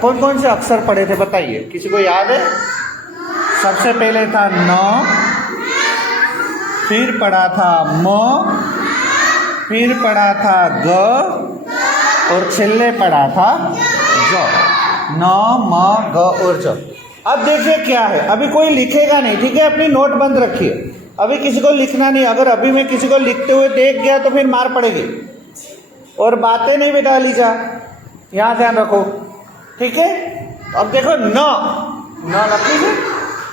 कौन कौन से अक्षर पढ़े थे बताइए, किसी को याद है? सबसे पहले था न, फिर पढ़ा था म, फिर पढ़ा था ग और छेल्ले पढ़ा था ज। न म ग और ज। अब देखिए क्या है, अभी कोई लिखेगा नहीं, ठीक है? अपनी नोट बंद रखिए, अभी किसी को लिखना नहीं। अगर अभी मैं किसी को लिखते हुए देख गया तो फिर मार पड़ेगी। और बातें नहीं बेटा लीजा, यहाँ ध्यान रखो, ठीक है? अब देखो न रखिए,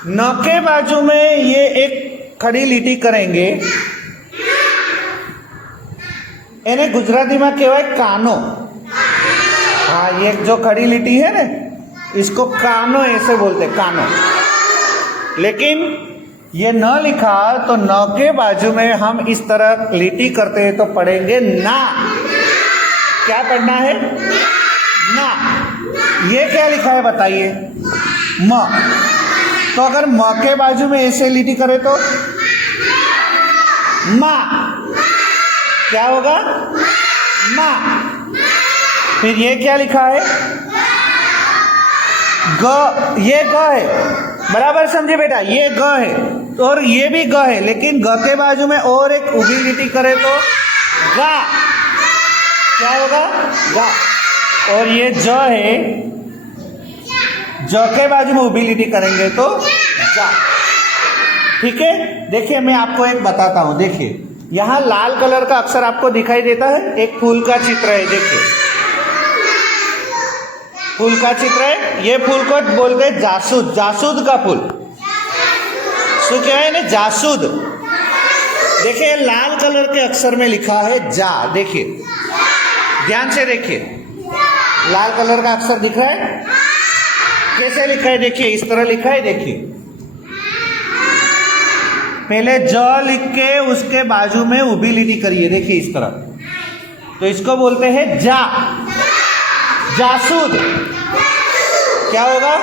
न के बाजू में ये एक खड़ी લીટી करेंगे, એને ગુજરાતીમાં કહેવાય કાનો। हाँ, ये जो खड़ी લીટી है ना, इसको कानो ऐसे बोलते हैं, कानो। लेकिन ये न लिखा तो न के बाजू में हम इस तरह લીટી करते हैं तो पढ़ेंगे ना। क्या पढ़ना है? ना। ये क्या लिखा है बताइए? म। तो अगर म के बाजू में ऐसे લીટી करे तो मा। क्या होगा? मा। फिर ये क्या लिखा है? ग। ये ग है, बराबर समझे बेटा? ये ग है और ये भी ग है, लेकिन ग के बाजू में और एक उभी લીટી करे तो गा। क्या होगा? गा। और ये ज है, ज के बाजू में उभी લીટી करेंगे तो जा। ठीक है? देखिए मैं आपको एक बताता हूं, देखिए यहाँ लाल कलर का अक्षर आपको दिखाई देता है, एक फूल का चित्र है। देखिए फूल का चित्र है, ये फूल को बोलते हैं जासूद। जासूद का फूल शू क्या है ना? जासूद। देखिए लाल कलर के अक्षर में लिखा है जा। देखिए ध्यान से देखिए, लाल कलर का अक्षर दिख रहा है, कैसे लिखा है? देखिए इस तरह लिखा है। देखिए पहले ज लिख के उसके बाजू में उभी લીટી करिए, देखिए इस तरह, तो इसको बोलते हैं जा। जासूद। क्या होगा?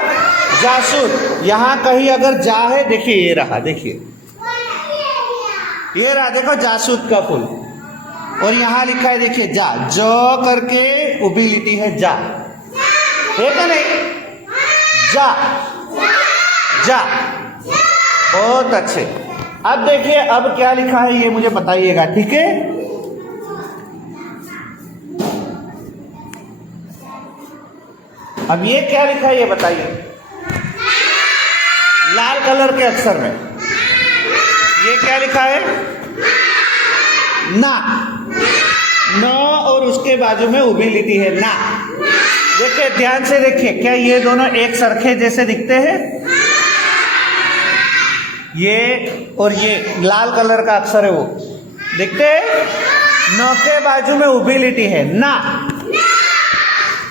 जासूद। यहां कहीं अगर जा है, देखिए ये रहा, देखिए ये रहा, देखो जासूद का फूल। और यहां लिखा है देखिए जा, ज करके उभी લીટી है, जा है क्या नहीं? जा। जा। बहुत अच्छे। अब देखिए अब क्या लिखा है ये मुझे बताइएगा, ठीक है? अब ये क्या लिखा है ये बताइए, लाल कलर के अक्षर में ये क्या लिखा है? ना। न और उसके बाजू में उभी લીટી है, ना। देखिए ध्यान से देखिए, क्या ये दोनों एक सरखे जैसे दिखते हैं? ये और ये लाल कलर का अक्षर है वो दिखते हैं? न के बाजू में उभी લીટી है, ना।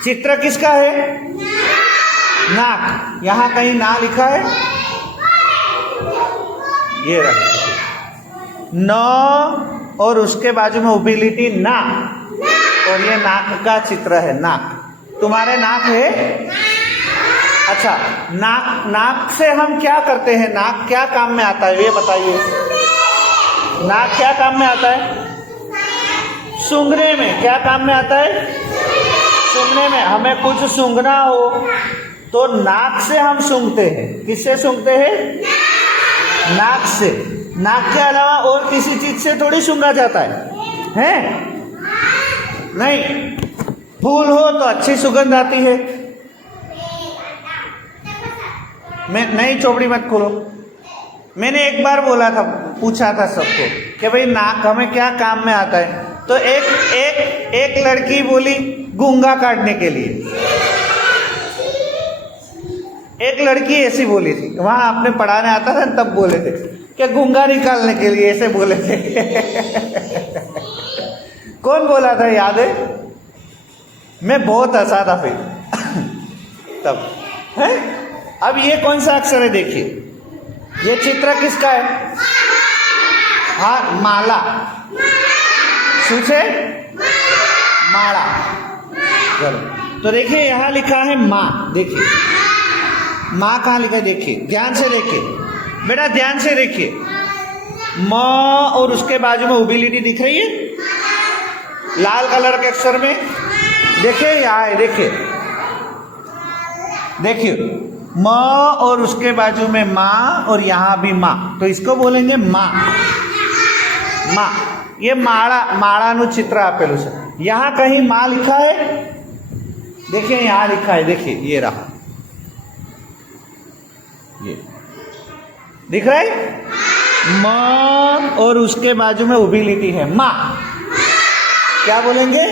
चित्र किसका है? नाक। यहां कहीं ना लिखा है, ये रहा न और उसके बाजू में उभी લીટી ना, और ये नाक का चित्र है, नाक। तुम्हारे नाक है? अच्छा, नाक से हम क्या करते हैं? नाक क्या काम में आता है ये बताइए? नाक क्या काम में आता है? सूंघने में। क्या काम में आता है? सूंघने में। हमें कुछ सूंघना हो तो नाक से हम सूंघते हैं। किससे सूंघते हैं? नाक से। नाक के अलावा और किसी चीज से थोड़ी सूंघा जाता है? नहीं। फूल हो तो अच्छी सुगंध आती है। मैं नई चौपड़ी मत खोलो। मैंने एक बार बोला था, पूछा था सबको कि भाई नाक हमें क्या काम में आता है, तो एक लड़की बोली गूंगा काटने के लिए। एक लड़की ऐसी बोली थी, वहां आपने पढ़ाने आता था तब बोले थे कि गूंगा निकालने के लिए, ऐसे बोले थे। कौन बोला था याद है? मैं बहुत हंसा था फिर तब है। अब ये कौन सा अक्षर है? देखिए ये चित्र किसका है? हाँ, माला। सूचे माला। चलो तो देखिए यहां लिखा है माँ। देखिए माँ कहाँ लिखा है? देखिए ध्यान से देखिए बेटा, ध्यान से देखिए। म और उसके बाजू में उभी લીટી दिख रही है लाल कलर के अक्षर में। देखिए यहाँ है, देखिए देखिए म और उसके बाजू में माँ और यहाँ भी माँ, तो इसको बोलेंगे माँ। माँ ये माड़ा माड़ानु चित्र आपेलू से। यहाँ कहीं माँ लिखा है, देखिए यहाँ लिखा है, देखिए ये रहा, ये दिख रहा है म और उसके बाजू में उभी लिटी है माँ, क्या बोलेंगे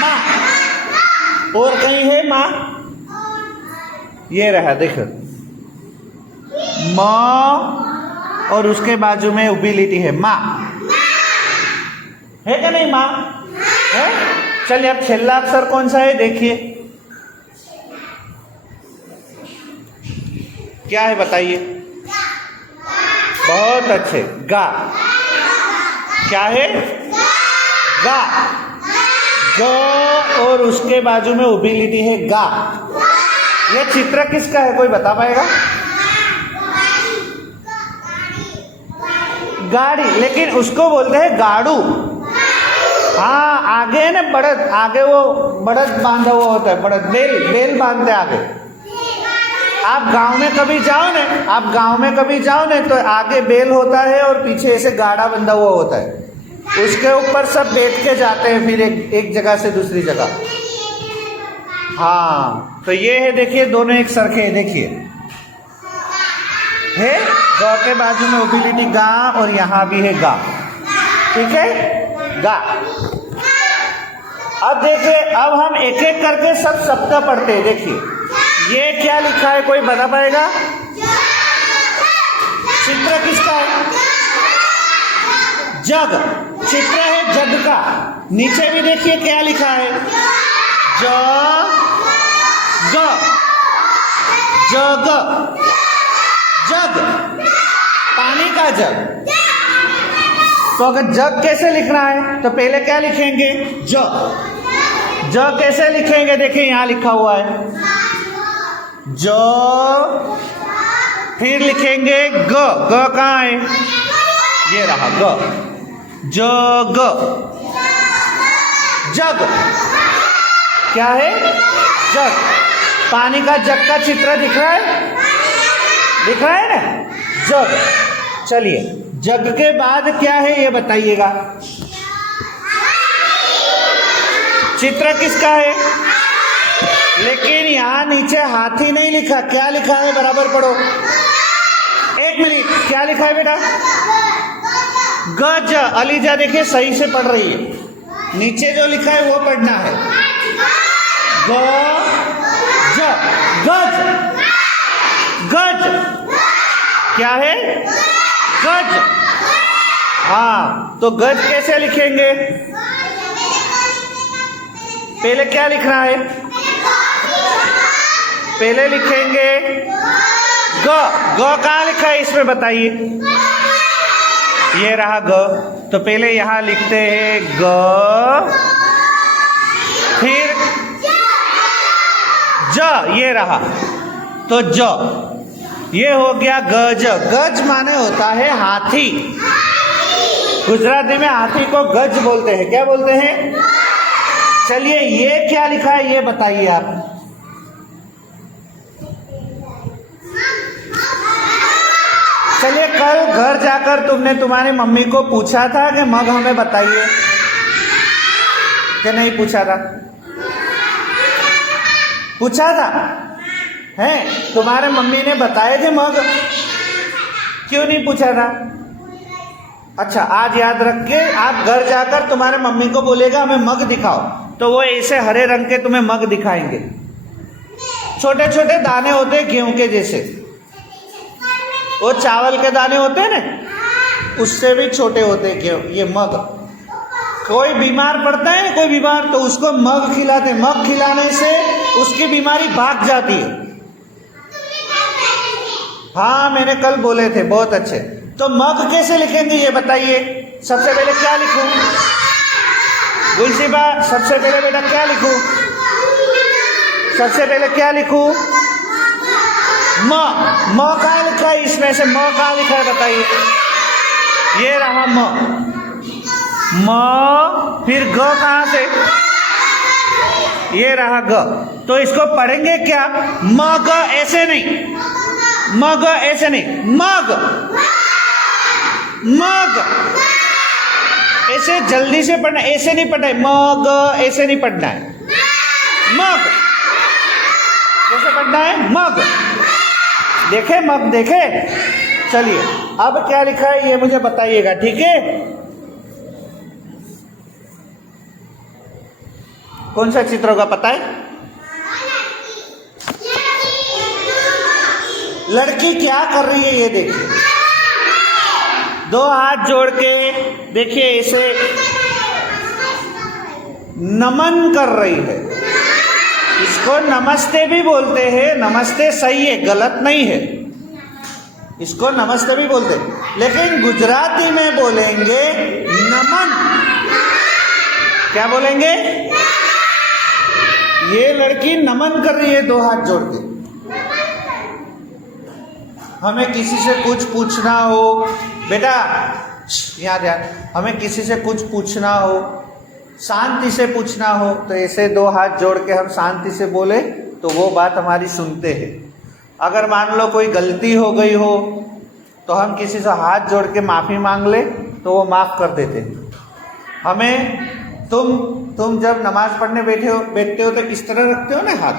माँ। और कहीं है माँ, ये रहा देखो माँ और उसके बाजू में उभी लिटी है माँ, है क्या नहीं माँ है। चलिए अब छेल्ला अक्षर कौन सा है देखिए, क्या है बताइए। बहुत अच्छे, गा। क्या है गा। ग और उसके बाजू में उभी लिटी है गा। ये चित्र किसका है, कोई बता पाएगा। गाड़ी, लेकिन उसको बोलते हैं गाड़ू। हाँ आगे है ना बड़द, आगे वो बड़द बांधा हुआ होता है, बड़द बेल बांधते आगे। आप गांव में कभी जाओ ना, आप गांव में कभी जाओ ना तो आगे बेल होता है और पीछे ऐसे गाड़ा बंधा हुआ होता है, उसके ऊपर सब बैठ के जाते हैं फिर एक जगह से दूसरी जगह। हाँ तो ये है, देखिए दोनों एक सरखे है, देखिए है ग के बाजू में उभी लिटी गा और यहाँ भी है गा, ठीक है गा। अब देखिए, अब हम एक एक करके सब शब्द पढ़ते हैं। देखिए ये क्या लिखा है, कोई बता पाएगा। चित्र किसका है, जग, चित्र है जग का। नीचे भी देखिए क्या लिखा है, जग, जग, जग, पानी का जग। तो अगर जग कैसे लिखना है तो पहले क्या लिखेंगे, जग। जग कैसे लिखेंगे, देखिए यहां लिखा हुआ है ज, फिर लिखेंगे ग। ग कहाँ है, ये रहा ग, जग, जग। क्या है, जग। पानी का जग का चित्र दिख रहा है, दिख रहा है ना, जग। चलिए जग के बाद क्या है ये बताइएगा। चित्र किसका है, लेकिन यहां नीचे हाथी नहीं लिखा, क्या लिखा है बराबर पढ़ो। एक मिनट, क्या लिखा है बेटा, गज। अलीजा देखिए सही से पढ़ रही है, नीचे जो लिखा है वो पढ़ना है, गज, गज, गज। क्या है, गज। हाँ तो गज कैसे लिखेंगे, पहले क्या लिखना है, पहले लिखेंगे ग। ग कहाँ लिखा है इसमें बताइए, ये रहा ग। तो पहले यहां लिखते हैं ग, फिर ज, ये रहा तो ज, ये हो गया गज। गज माने होता है हाथी। गुजराती में हाथी को गज बोलते हैं, क्या बोलते हैं। चलिए ये क्या लिखा है ये बताइए आप। चलिए कल घर जाकर तुमने तुम्हारी मम्मी को पूछा था कि मग हमें बताइए, कि नहीं पूछा था, पूछा था हैं, तुम्हारे मम्मी ने बताए थे मग, क्यों नहीं पूछा था। अच्छा आज याद रख के आप घर जाकर तुम्हारे मम्मी को बोलेगा हमें मग दिखाओ, तो वो ऐसे हरे रंग के तुम्हें मग दिखाएंगे। छोटे छोटे दाने होते हैं गेहूं के जैसे, वो चावल के दाने होते हैं ना, उससे भी छोटे होते हैं गेहूं, ये मग। कोई बीमार पड़ता है, कोई बीमार, तो उसको मग खिलाते, मग खिलाने से उसकी बीमारी भाग जाती है। हाँ मैंने कल बोले थे, बहुत अच्छे। तो मग कैसे लिखेंगे ये बताइए। सबसे पहले क्या लिखूं, गुलसिबा सबसे पहले बेटा क्या लिखूं, सबसे पहले क्या लिखूं, म। म कहाँ लिखा है इसमें से, म कहाँ लिखा है बताइए, ये रहा म। म फिर ग कहाँ से, ये रहा ग। तो इसको पढ़ेंगे क्या? मग, ऐसे नहीं, मग ऐसे नहीं, मग, मग, ऐसे जल्दी से पढ़ना, ऐसे नहीं पढ़ना है, मग ऐसे नहीं पढ़ना है, मग कैसे पढ़ना है? मग। देखे मग, देखे? चलिए अब क्या लिखा है ये मुझे बताइएगा, ठीक है? कौन सा चित्र होगा पता है? लड़की क्या कर रही है ये देखिए, दो हाथ जोड़ के देखिए इसे नमन कर रही है। इसको नमस्ते भी बोलते हैं, नमस्ते सही है, गलत नहीं है, इसको नमस्ते भी बोलते हैं, लेकिन गुजराती में बोलेंगे नमन। क्या बोलेंगे? ये लड़की नमन कर रही है दो हाथ जोड़ के। हमें किसी से कुछ पूछना हो, बेटा यहाँ ध्यान, हमें किसी से कुछ पूछना हो, शांति से पूछना हो, तो ऐसे दो हाथ जोड़ के हम शांति से बोले तो वो बात हमारी सुनते हैं। अगर मान लो कोई गलती हो गई हो तो हम किसी से हाथ जोड़ के माफ़ी मांग ले तो वो माफ़ कर देते हैं हमें। तुम जब नमाज पढ़ने बैठते हो तो किस तरह रखते हो ना हाथ?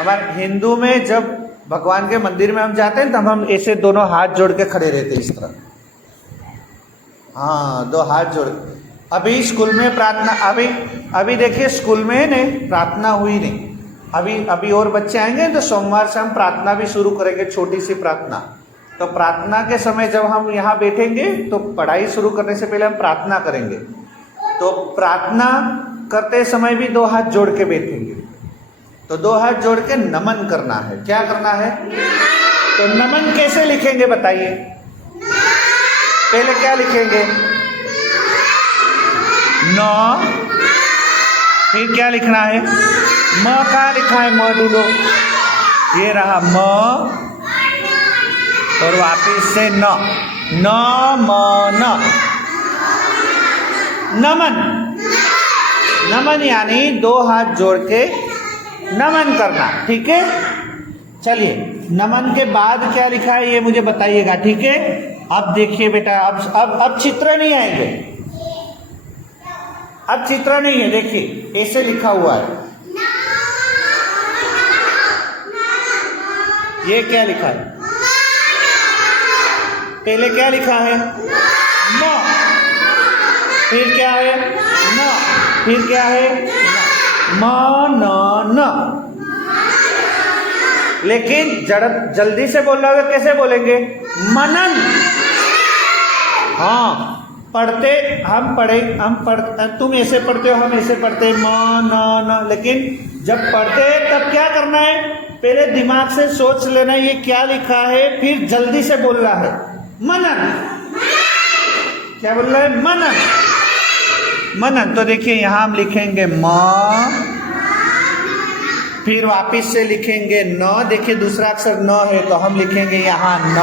हमारे हिंदू में जब भगवान के मंदिर में हम जाते हैं तब हम ऐसे दोनों हाथ जोड़ के खड़े रहते हैं इस तरह, हाँ, दो हाथ जोड़। अभी स्कूल में प्रार्थना, अभी देखिए स्कूल में नहीं प्रार्थना हुई नहीं, अभी और बच्चे आएंगे तो सोमवार से हम प्रार्थना भी शुरू करेंगे, छोटी सी प्रार्थना। तो प्रार्थना के समय जब हम यहाँ बैठेंगे तो पढ़ाई शुरू करने से पहले हम प्रार्थना करेंगे। तो प्रार्थना करते समय भी दो हाथ जोड़ के बैठेंगे, तो दो हाथ जोड़ के नमन करना है। क्या करना है? तो नमन कैसे लिखेंगे बताइए? पहले क्या लिखेंगे? न, फिर क्या लिखना है? म। कहाँ लिखा है म? ढूंढो, ये रहा म, और वापिस से न, न म न, नमन। नमन यानी दो हाथ जोड़ के नमन करना, ठीक है? चलिए नमन के बाद क्या लिखा है ये मुझे बताइएगा, ठीक है? अब देखिए बेटा, अब चित्र नहीं आएंगे, अब चित्र नहीं है, देखिए ऐसे लिखा हुआ है। ये क्या लिखा है? पहले क्या लिखा है? म, फिर क्या है? न, फिर क्या है? म न न। लेकिन जल्दी से बोलना होगा, कैसे बोलेंगे? मनन। हाँ, तुम ऐसे पढ़ते हो, हम ऐसे पढ़ते हैं, म न, लेकिन जब पढ़ते हैं तब क्या करना है? पहले दिमाग से सोच लेना ये क्या लिखा है, फिर जल्दी से बोलना है मनन। क्या बोल रहा है? मनन, मनन। तो देखिए यहाँ हम लिखेंगे म, फिर वापिस से लिखेंगे न। देखिए दूसरा अक्षर न है तो हम लिखेंगे यहाँ न,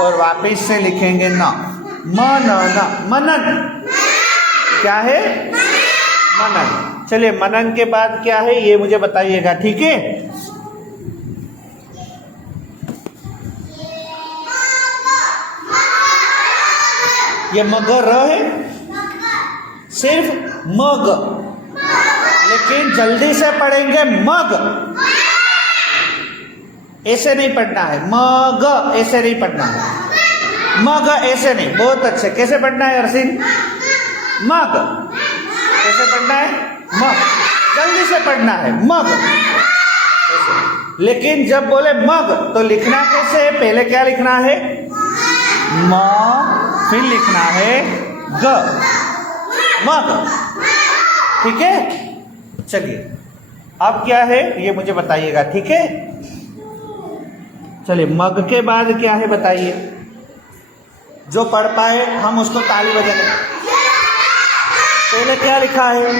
और वापिस से लिखेंगे न, म न न, मनन। क्या है? मनन। चलिए मनन के बाद क्या है ये मुझे बताइएगा, ठीक है? ये मगर है, सिर्फ मग, लेकिन जल्दी से पढ़ेंगे मग, ऐसे नहीं पढ़ना है। मग ऐसे नहीं पढ़ना है, मग ऐसे नहीं। बहुत अच्छे, कैसे पढ़ना है अर्शिन? मग। कैसे पढ़ना है? मग। जल्दी से पढ़ना है मग ऐसे। लेकिन जब बोले मग तो लिखना कैसे है? पहले क्या लिखना है? म, फिर लिखना है ग, मग, ठीक है? चलिए अब क्या है ये मुझे बताइएगा, ठीक है? चलिए मग के बाद क्या है बताइए? जो पढ़ पाए हम उसको ताली बजाएं। पहले क्या लिखा है?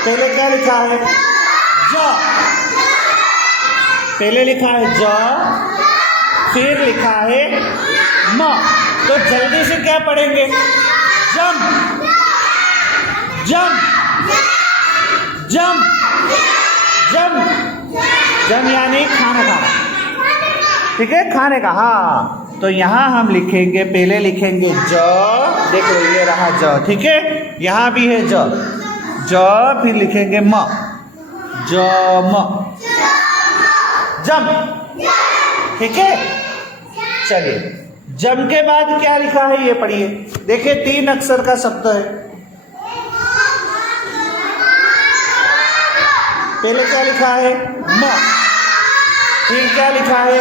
पहले क्या लिखा है? ज। पहले लिखा है ज, फिर लिखा है म। तो जल्दी से क्या पढ़ेंगे? जम। जम, जम, जम, जम यानी खाना खाना, ठीक है, खाने का। हाँ, तो यहाँ हम लिखेंगे, पहले लिखेंगे ज, देख लो ये रहा ज, ठीक है, यहाँ भी है ज, ज, फिर लिखेंगे म, जम, जम, ठीक है। चलिए, जम के बाद क्या लिखा है ये पढ़िए। देखिए 3 अक्षर का शब्द है। पहले क्या लिखा है म, फिर क्या लिखा है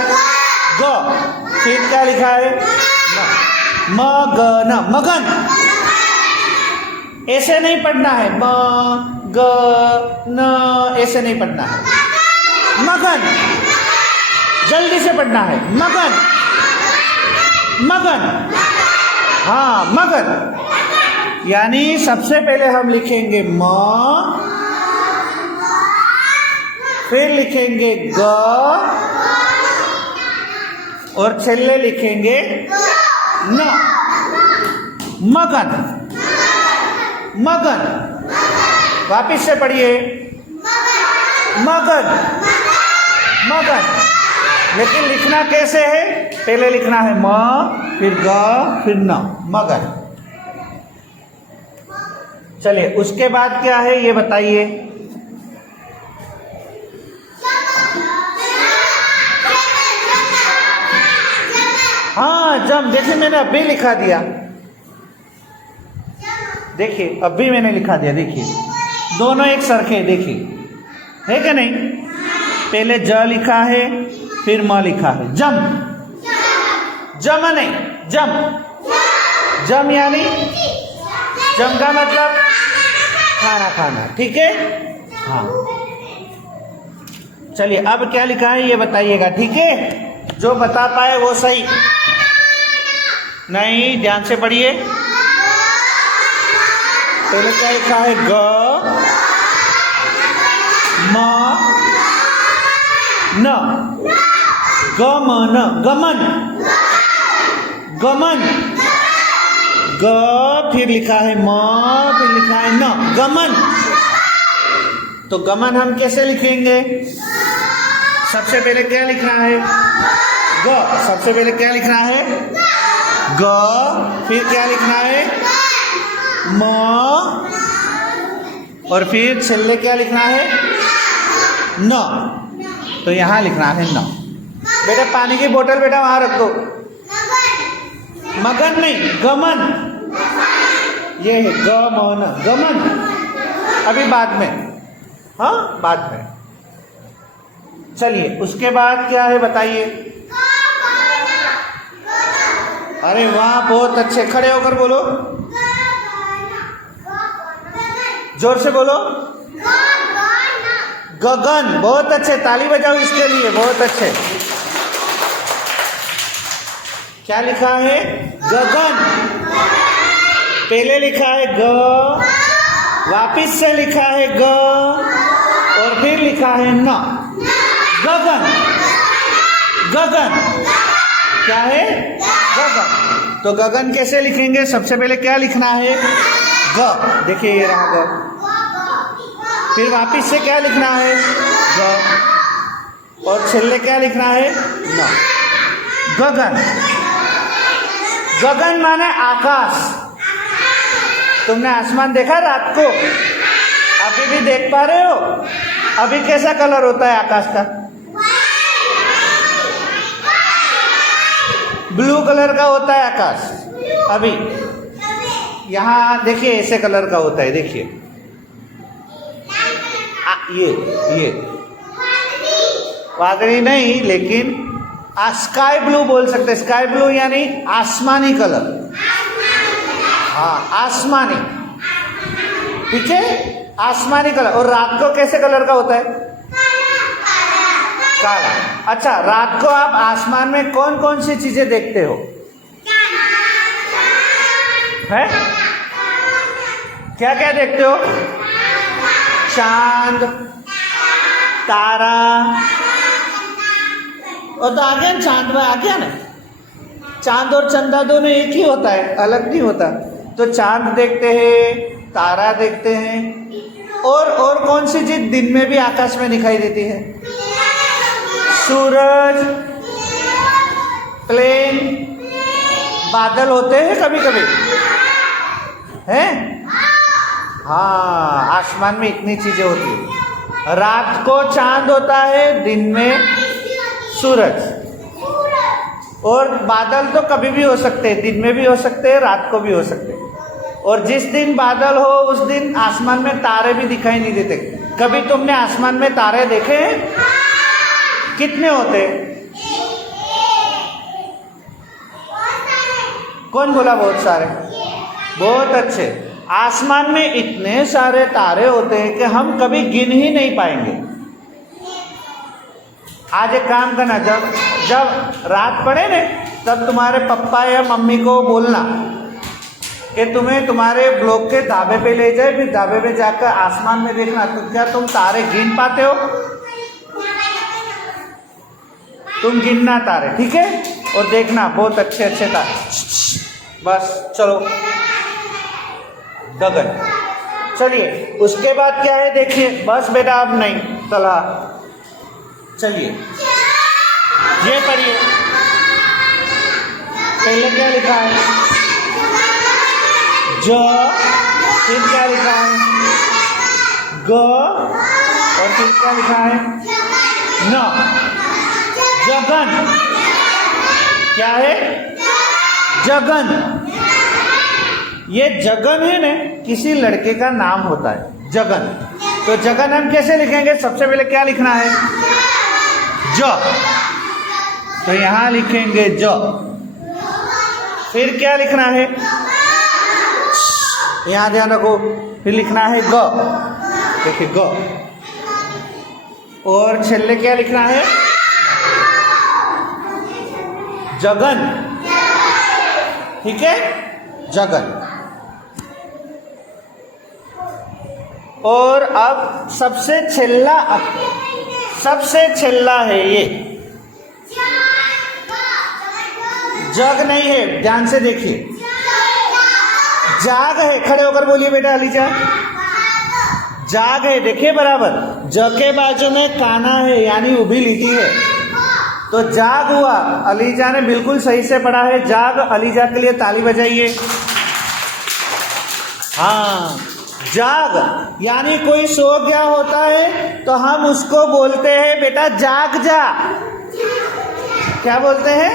ग, फिर क्या लिखा है म, मगन, मगन, ऐसे नहीं पढ़ना है, म ग न, ऐसे नहीं पढ़ना है, मगन, जल्दी से पढ़ना है, मगन, मगन, हाँ मगन। यानी सबसे पहले हम लिखेंगे म, फिर लिखेंगे ग, और छेल्ले लिखेंगे न, मगन, मगन। वापिस से पढ़िए, मगन, मगन। लेकिन लिखना कैसे है? पहले लिखना है म, फिर ग, फिर न, मगन। चलिए, उसके बाद क्या है ये बताइए। हाँ, जम। देखिए मैंने अभी लिखा दिया, देखिए अभी मैंने लिखा दिया, देखिए दोनों एक सरखे, देखिए है क्या नहीं? पहले ज लिखा है, फिर म लिखा है, जम, जम नहीं, जम, जम यानी जम का मतलब खाना खाना, ठीक है। हाँ, चलिए अब क्या लिखा है ये बताइएगा, ठीक है। जो बता पाए वो सही, नहीं ध्यान से पढ़िए। पहले क्या लिखा है ग, म, न, गमन, गमन, गमन, ग, फिर लिखा है म, फिर लिखा है न, गमन। तो गमन हम कैसे लिखेंगे? सबसे पहले क्या लिखना है ग, सबसे पहले क्या लिखना है ग, फिर क्या लिखना है म, और फिर छेल्ले क्या लिखना है न। तो यहाँ लिखना है न। बेटा पानी की बोतल बेटा वहां रख दो। मगन नहीं, गमन, ये है गमन, गमन। अभी बाद में, हाँ बाद में। चलिए उसके बाद क्या है बताइए। अरे वाह, बहुत अच्छे, खड़े होकर बोलो, जोर से बोलो, गगन। बहुत अच्छे, ताली बजाओ इसके लिए, बहुत अच्छे। क्या लिखा है गगन, पहले लिखा है ग, वापिस से लिखा है ग, और फिर लिखा है न, गगन, गगन। क्या है गगन। तो गगन कैसे लिखेंगे? सबसे पहले क्या लिखना है ग, देखिए ये रहा ग, फिर वापिस से क्या लिखना है ग, और छेल्ले क्या लिखना है न, गगन। गगन माने आकाश। तुमने आसमान देखा रात को? अभी भी देख पा रहे हो? अभी कैसा कलर होता है आकाश का? ब्लू कलर का होता है आकाश। अभी यहाँ देखिए ऐसे कलर का होता है, देखिए ये वादળી नहीं, लेकिन स्काई ब्लू बोल सकते। स्काई ब्लू यानी आसमानी कलर, हाँ आसमानी, ठीक है, आसमानी कलर। और रात को कैसे कलर का होता है? काला। अच्छा, रात को आप आसमान में कौन कौन सी चीजें देखते हो? है क्या क्या देखते हो? चांद, तारा, और तो आ गया चांद में, आ गया ना। चांद और चंदा दोनों एक ही होता है, अलग नहीं होता। तो चांद देखते हैं, तारा देखते हैं। और कौन सी चीज दिन में भी आकाश में दिखाई देती है? सूरज, प्लेन, बादल होते हैं कभी कभी, हैं? हाँ, आसमान में इतनी चीजें होती है। रात को चांद होता है, दिन में सूरज। और बादल तो कभी भी हो सकते हैं, दिन में भी हो सकते हैं, रात को भी हो सकते हैं। और जिस दिन बादल हो उस दिन आसमान में तारे भी दिखाई नहीं देते। कभी तुमने आसमान में तारे देखे हैं? कितने होते? कौन बोला बहुत सारे? बहुत अच्छे। आसमान में इतने सारे तारे होते हैं कि हम कभी गिन ही नहीं पाएंगे। आज एक काम करना, जब रात पड़े ना, तब तुम्हारे पापा या मम्मी को बोलना कि तुम्हें तुम्हारे ब्लॉक के ढाबे पे ले जाए, फिर ढाबे पे जाकर आसमान में देखना। तो क्या तुम तारे गिन पाते हो? तुम गिनना तारे, ठीक है? और देखना बहुत अच्छे अच्छे तारे। बस चलो, गगन। चलिए, उसके बाद क्या है देखिए। बस बेटा अब नहीं चला। चलिए ये पढ़िए, पहले क्या लिखा है? ज, फिर क्या लिखा है? ग, और फिर क्या लिखा है? न। जगन। क्या है? जगन। ये जगन है ना, किसी लड़के का नाम होता है, जगन। तो जगन हम कैसे लिखेंगे? सबसे पहले क्या लिखना है? ज। तो यहां लिखेंगे ज। फिर क्या लिखना है? यहां ध्यान रखो, फिर लिखना है ग। देखिए ग। और छल्ले क्या लिखना है? जगन। ठीक है, जगन। और अब सबसे छेल्ला है ये। जग नहीं है, ध्यान से देखिए। जाग है। खड़े होकर बोलिए बेटा अलीजा। जाग है, देखिए बराबर। ज के बाजू में काना है, यानी उभी लिटी है, तो जाग हुआ। अलीजा ने बिल्कुल सही से पढ़ा है, जाग। अलीजा के लिए ताली बजाइए। हाँ, जाग यानी कोई सो गया होता है तो हम उसको बोलते हैं बेटा जाग जा। क्या बोलते हैं?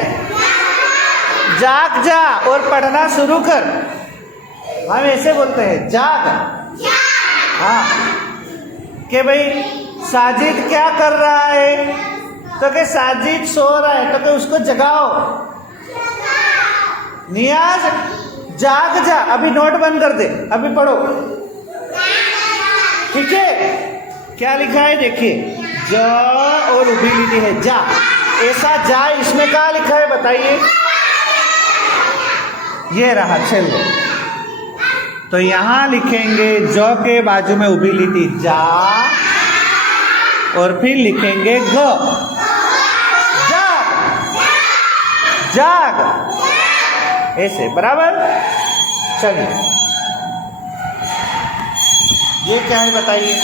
जाग जा और पढ़ना शुरू कर। हम ऐसे बोलते हैं, जाग। हाँ, कि भाई साजिद क्या कर रहा है? तो कि साजिद सो रहा है, तो कि उसको जगाओ। नियाज जाग जा। अभी नोट बंद कर दे, अभी पढ़ो, ठीक है? क्या लिखा है देखिए, ज और उभी लिटी है, जा। ऐसा जा इसमें क्या लिखा है बताइए? ये रहा, चलो। तो यहां लिखेंगे ज के बाजू में उभी लिटी जा, और फिर लिखेंगे ग। जाग, जाग। ऐसे बराबर। चलिए, ये क्या है बताइए?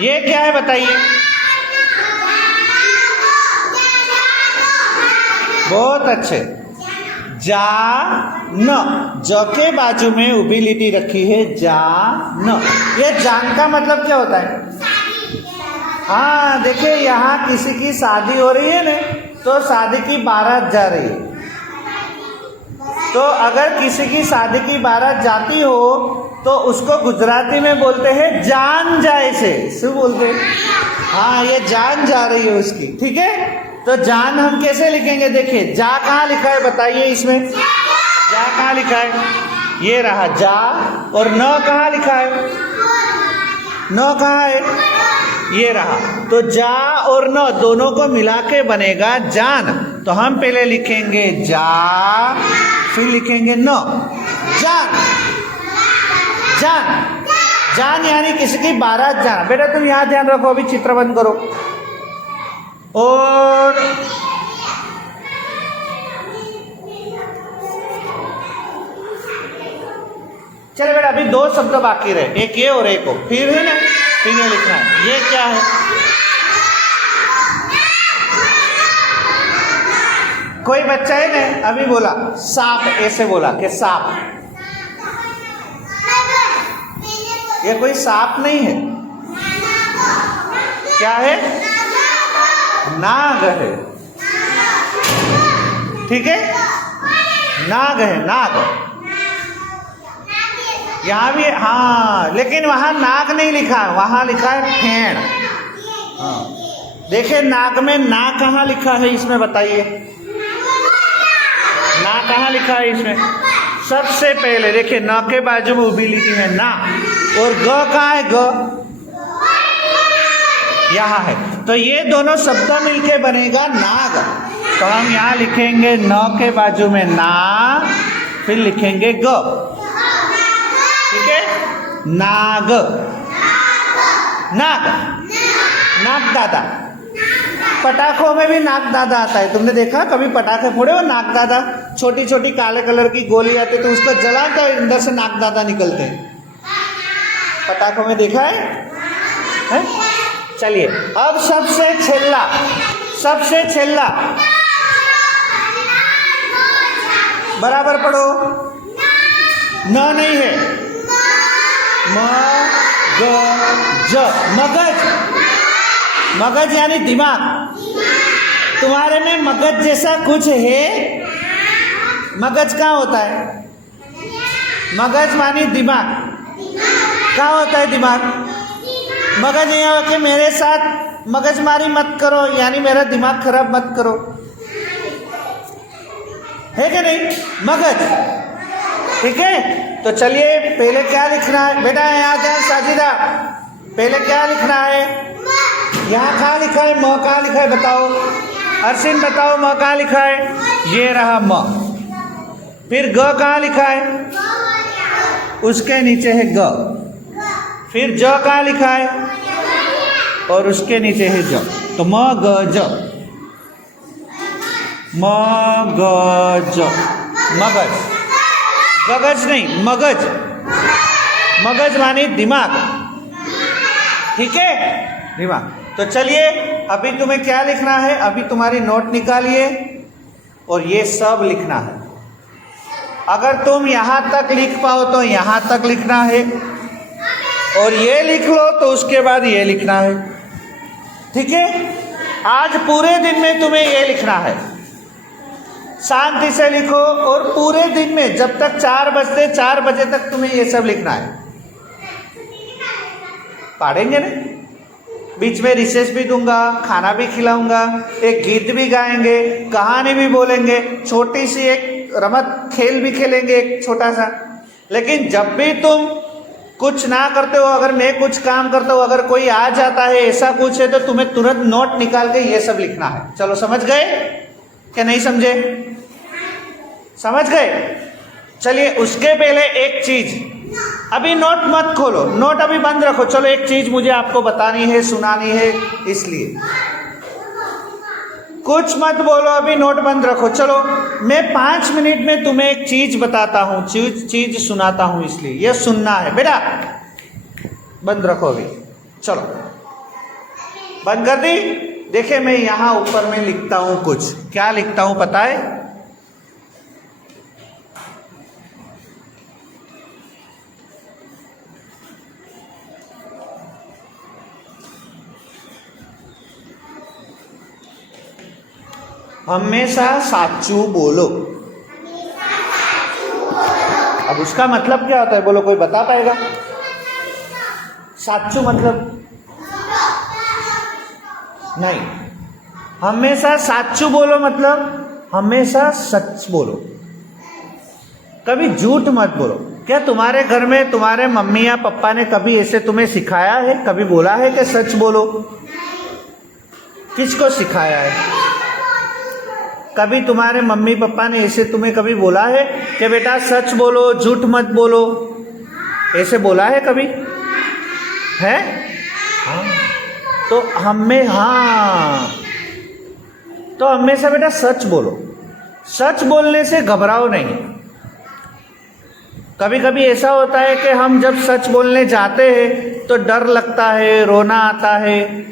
ये क्या है बताइए? बहुत अच्छे। जा न। ज के बाजू में उभी लिटी रखी है, जा न। ये जान का मतलब क्या होता है? हाँ, देखिए यहाँ किसी की शादी हो रही है ना, तो शादी की बारात जा रही है। तो अगर किसी की शादी की बारात जाती हो तो उसको गुजराती में बोलते हैं जान जाए से। શું बोलते हैं? हाँ, ये जान जा रही है उसकी, ठीक है? तो जान हम कैसे लिखेंगे? देखिए, जा कहाँ लिखा है बताइए इसमें? जा कहाँ लिखा है? ये रहा जा। और न कहाँ लिखा है? न कहाँ है? ये रहा। तो जा और न दोनों को मिला के बनेगा जान। तो हम पहले लिखेंगे जा, फिर लिखेंगे न। जान, जान। जान यानी किसी की बारात जाना। बेटा तुम यहाँ ध्यान रखो, अभी चित्र बंद करो। और अभी दो शब्द बाकी रहे, एक ये और एक हो, फिर है ना, फिर ये लिखना है। ये क्या है? कोई बच्चा है ना अभी बोला सांप, ऐसे बोला कि सांप, ये कोई सांप नहीं है, क्या है? नाग है। ठीक है, नाग है, नाग। यहाँ भी हाँ, लेकिन वहां नाग नहीं लिखा है, वहां लिखा है फेड़। हाँ, देखिए नाग में ना कहाँ लिखा है इसमें, बताइए ना कहाँ लिखा है इसमें? सबसे पहले देखिए न के बाजू में उबिलिटी है ना, और ग कहाँ है? ग यहाँ है। तो ये दोनों शब्द मिलके बनेगा नाग। तो हम यहाँ लिखेंगे न के बाजू में ना, फिर लिखेंगे ग। ठीक है, नाग, नाग, नाग दादा। पटाखों में भी नाग दादा आता है, तुमने देखा कभी पटाखे फोड़े हो? नाग दादा, छोटी छोटी काले कलर की गोली आती है, तो उसको जला के अंदर से नाग दादा निकलते हैं, पटाखों में देखा है? चलिए अब सबसे छेल्ला, सबसे छेल्ला बराबर पढ़ो। न नहीं है, म ग ज, मगज। मगज यानी दिमाग। तुम्हारे में मगज जैसा कुछ है? मगज कहाँ होता है? मगज मानी दिमाग। कहाँ होता है दिमाग? मगज ये हो कि मेरे साथ मगजमारी मत करो, यानी मेरा दिमाग खराब मत करो, है कि नहीं? मगज। ठीक है, तो चलिए पहले क्या लिखना है बेटा? यहाँ ध्यान साजिदा, पहले क्या लिखना है? यहाँ कहाँ लिखा है? म कहाँ लिखा है बताओ? अर्शिन बताओ, म कहाँ लिखा है? ये रहा म। फिर ग कहाँ लिखा है? उसके नीचे है ग। फिर ज कहाँ लिखा है? और उसके नीचे है ज। तो म ग ज, म ग ज, मगज। गगज नहीं, मगज। मगज मानी दिमाग। ठीक है, दिमाग। तो चलिए अभी तुम्हें क्या लिखना है? अभी तुम्हारी नोट निकालिए और ये सब लिखना है। अगर तुम यहाँ तक लिख पाओ तो यहाँ तक लिखना है, और ये लिख लो तो उसके बाद ये लिखना है। ठीक है, आज पूरे दिन में तुम्हें ये लिखना है, शांति से लिखो, और पूरे दिन में जब तक 4 बजे तक तुम्हें ये सब लिखना है। पढ़ेंगे ना, बीच में रिसेस भी दूंगा, खाना भी खिलाऊंगा, एक गीत भी गाएंगे, कहानी भी बोलेंगे, छोटी सी एक रमत खेल भी खेलेंगे एक छोटा सा। लेकिन जब भी तुम कुछ ना करते हो, अगर मैं कुछ काम करता हूँ, अगर कोई आ जाता है ऐसा कुछ है, तो तुम्हें तुरंत नोट निकाल के ये सब लिखना है। चलो समझ गए क्या? नहीं समझे? समझ गए? चलिए उसके पहले एक चीज, अभी नोट मत खोलो, नोट अभी बंद रखो। चलो एक चीज मुझे आपको बतानी है, सुनानी है, इसलिए कुछ मत बोलो, अभी नोट बंद रखो। चलो मैं 5 मिनट में तुम्हें एक चीज बताता हूँ, चीज सुनाता हूँ, इसलिए यह सुनना है बेटा। बंद रखो अभी। चलो बंद कर दी। देखिए मैं यहाँ ऊपर में लिखता हूँ कुछ, क्या लिखता हूँ पता है? हमेशा साचू बोलो। अब उसका मतलब क्या होता है बोलो, कोई बता पाएगा? साचू मतलब नहीं, हमेशा साचू बोलो मतलब हमेशा सच बोलो, कभी झूठ मत बोलो। क्या तुम्हारे घर में तुम्हारे मम्मी या पापा ने कभी ऐसे तुम्हें सिखाया है, कभी बोला है कि सच बोलो? किसको सिखाया है? कभी तुम्हारे मम्मी पापा ने ऐसे तुम्हें कभी बोला है कि बेटा सच बोलो, झूठ मत बोलो? ऐसे बोला है कभी? है? हाँ। तो हमेशा बेटा सच बोलो। सच बोलने से घबराओ नहीं। कभी कभी ऐसा होता है कि हम जब सच बोलने जाते हैं तो डर लगता है, रोना आता है।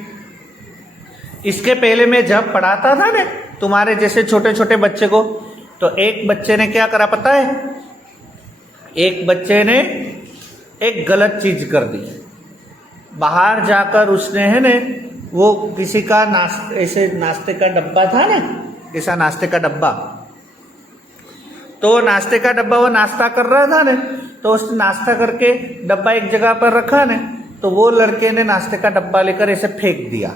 इसके पहले मैं जब पढ़ाता था ना तुम्हारे जैसे छोटे छोटे बच्चे को, तो एक बच्चे ने क्या करा पता है? एक बच्चे ने एक गलत चीज कर दी। बाहर जाकर उसने है ना वो किसी का ऐसे नाश्ते का डब्बा था ना, ऐसा नाश्ते का डब्बा, तो नाश्ते का डब्बा वो नाश्ता कर रहा था ना, तो उसने नाश्ता करके डब्बा एक जगह पर रखा ना, तो वो लड़के ने नाश्ते का डब्बा लेकर ऐसे फेंक दिया।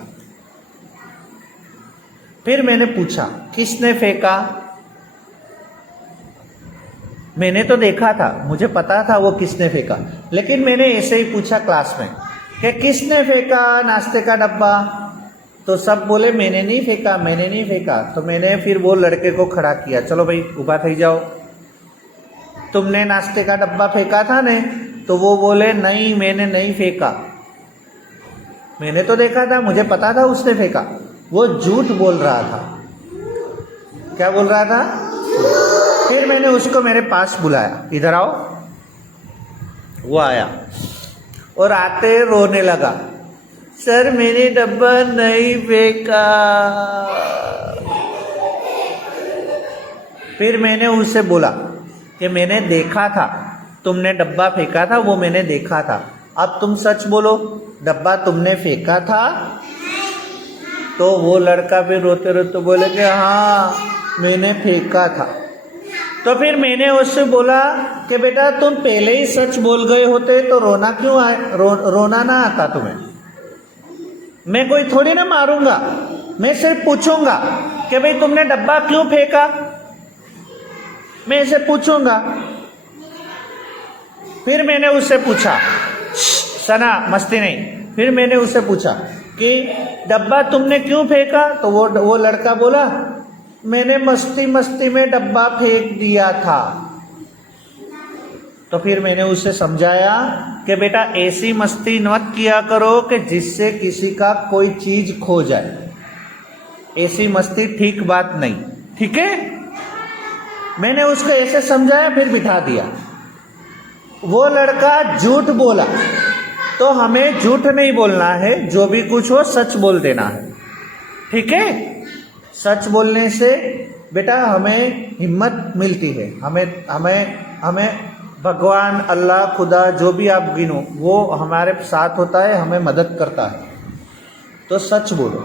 फिर मैंने पूछा किसने फेंका? मैंने तो देखा था, मुझे पता था वो किसने फेंका, लेकिन मैंने ऐसे ही पूछा क्लास में कि किसने फेंका नाश्ते का डब्बा? तो सब बोले मैंने नहीं फेंका, मैंने नहीं फेंका। तो मैंने फिर वो लड़के को खड़ा किया, चलो भाई ऊभा थई जाओ, तुमने नाश्ते का डब्बा फेंका था ने? तो वो बोले नहीं मैंने नहीं फेंका, मैंने तो देखा था, मुझे पता था उसने फेंका। वो झूठ बोल रहा था। क्या बोल रहा था? फिर मैंने उसको मेरे पास बुलाया, इधर आओ। वो आया और आते रोने लगा, सर मैंने डब्बा नहीं फेंका। फिर मैंने उससे बोला कि मैंने देखा था, तुमने डब्बा फेंका था, वो मैंने देखा था। अब तुम सच बोलो, डब्बा तुमने फेंका था? तो वो लड़का भी रोते रोते बोले कि हाँ मैंने फेंका था। तो फिर मैंने उससे बोला कि बेटा तुम पहले ही सच बोल गए होते तो रोना क्यों आए, रोना ना आता तुम्हें। मैं कोई थोड़ी ना मारूंगा, मैं सिर्फ पूछूंगा कि भाई तुमने डब्बा क्यों फेंका, मैं इसे पूछूंगा। फिर मैंने उससे पूछा, सना मस्ती नहीं, फिर मैंने उससे पूछा कि डब्बा तुमने क्यों फेंका? तो वो लड़का बोला मैंने मस्ती मस्ती में डब्बा फेंक दिया था। तो फिर मैंने उससे समझाया कि बेटा ऐसी मस्ती मत किया करो कि जिससे किसी का कोई चीज खो जाए, ऐसी मस्ती ठीक बात नहीं, ठीक है। मैंने उसको ऐसे समझाया, फिर बिठा दिया। वो लड़का झूठ बोला, तो हमें झूठ नहीं बोलना है, जो भी कुछ हो सच बोल देना है, ठीक है। सच बोलने से बेटा हमें हिम्मत मिलती है, हमें भगवान, अल्लाह, खुदा, जो भी आप गिनो, वो हमारे साथ होता है, हमें मदद करता है। तो सच बोलो,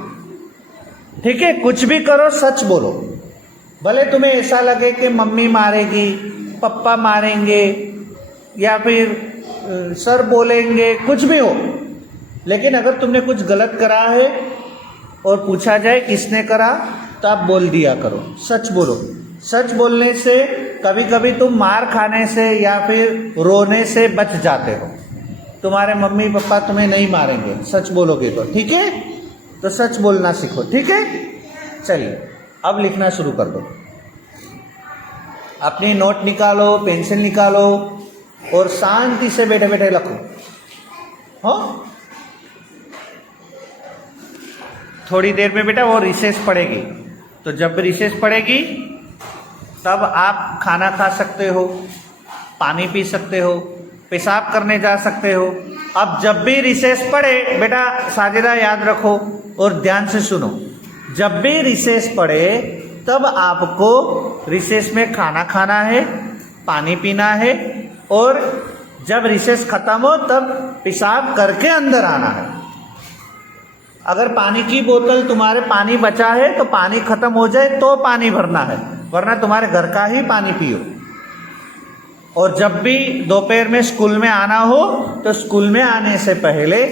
ठीक है। कुछ भी करो सच बोलो, भले तुम्हें ऐसा लगे कि मम्मी मारेगी, पापा मारेंगे या फिर सर बोलेंगे, कुछ भी हो, लेकिन अगर तुमने कुछ गलत करा है और पूछा जाए किसने करा, तो आप बोल दिया करो, सच बोलो। सच बोलने से कभी कभी तुम मार खाने से या फिर रोने से बच जाते हो। तुम्हारे मम्मी पापा तुम्हें नहीं मारेंगे सच बोलोगे तो, ठीक है। तो सच बोलना सीखो, ठीक है। चलिए अब लिखना शुरू कर दो। अपनी नोट निकालो, पेंसिल निकालो और शांति से बैठे बैठे लिखो। हाँ, थोड़ी देर में बेटा वो रिसेस पड़ेगी, तो जब रिसेस पड़ेगी तब आप खाना खा सकते हो, पानी पी सकते हो, पेशाब करने जा सकते हो। अब जब भी रिसेस पड़े बेटा साजिदा याद रखो और ध्यान से सुनो, जब भी रिसेस पड़े तब आपको रिसेस में खाना खाना है, पानी पीना है, और जब रिसेस खत्म हो तब पेशाब करके अंदर आना है। अगर पानी की बोतल तुम्हारे पानी बचा है तो पानी खत्म हो जाए तो पानी भरना है, वरना तुम्हारे घर का ही पानी पियो। और जब भी दोपहर में स्कूल में आना हो तो स्कूल में आने से पहले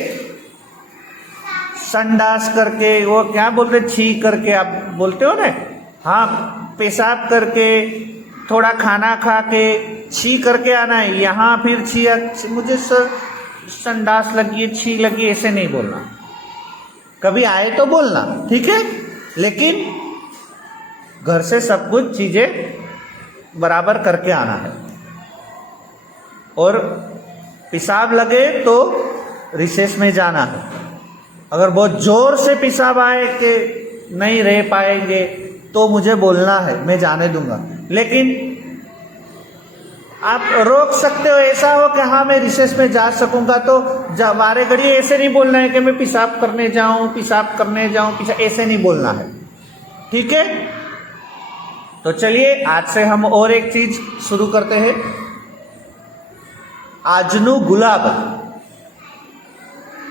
संडास करके, वो क्या बोलते, छी करके आप बोलते हो ना, हाँ, पेशाब करके, थोड़ा खाना खा के छी करके आना है। यहाँ फिर छी, मुझे सर संडास लगी है, छी लगी, ऐसे नहीं बोलना। कभी आए तो बोलना, ठीक है, लेकिन घर से सब कुछ चीजें बराबर करके आना है। और पेशाब लगे तो रिसेस में जाना है। अगर बहुत जोर से पेशाब आए कि नहीं रह पाएंगे तो मुझे बोलना है, मैं जाने दूंगा। लेकिन आप रोक सकते हो, ऐसा हो कि हाँ मैं रिसेस में जा सकूंगा तो वारे घड़ी ऐसे नहीं बोलना है कि मैं पेशाब करने जाऊं, ऐसे नहीं बोलना है, ठीक है। तो चलिए आज से हम और एक चीज शुरू करते हैं, आजनू गुलाब।